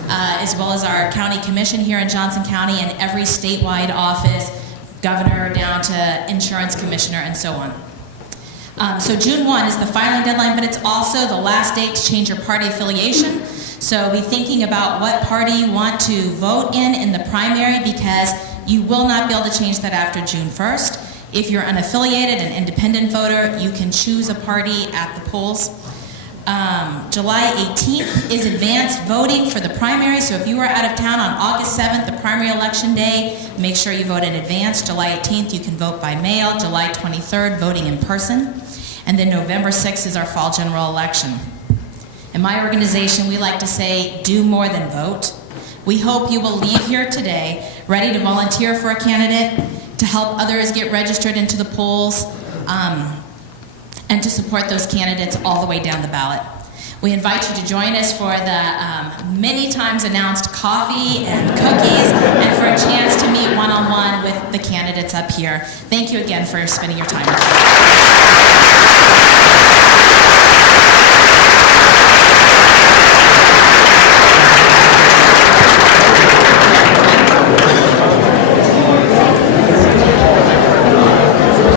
as well as our county commission here in Johnson County and every statewide office, governor down to insurance commissioner and so on. So June 1 is the filing deadline, but it's also the last date to change your party affiliation. So be thinking about what party you want to vote in the primary, because you will not be able to change that after June 1st. If you're unaffiliated, an independent voter, you can choose a party at the polls. July 18th is advanced voting for the primary, so if you are out of town on August 7th, the primary election day, make sure you vote in advance. July 18th, you can vote by mail. July 23rd, voting in person. And then November 6th is our fall general election. In my organization, we like to say, do more than vote. We hope you will leave here today ready to volunteer for a candidate, to help others get registered into the polls, and to support those candidates all the way down the ballot. We invite you to join us for the many times announced coffee and cookies, and for a chance to meet one-on-one with the candidates up here. Thank you again for spending your time with us.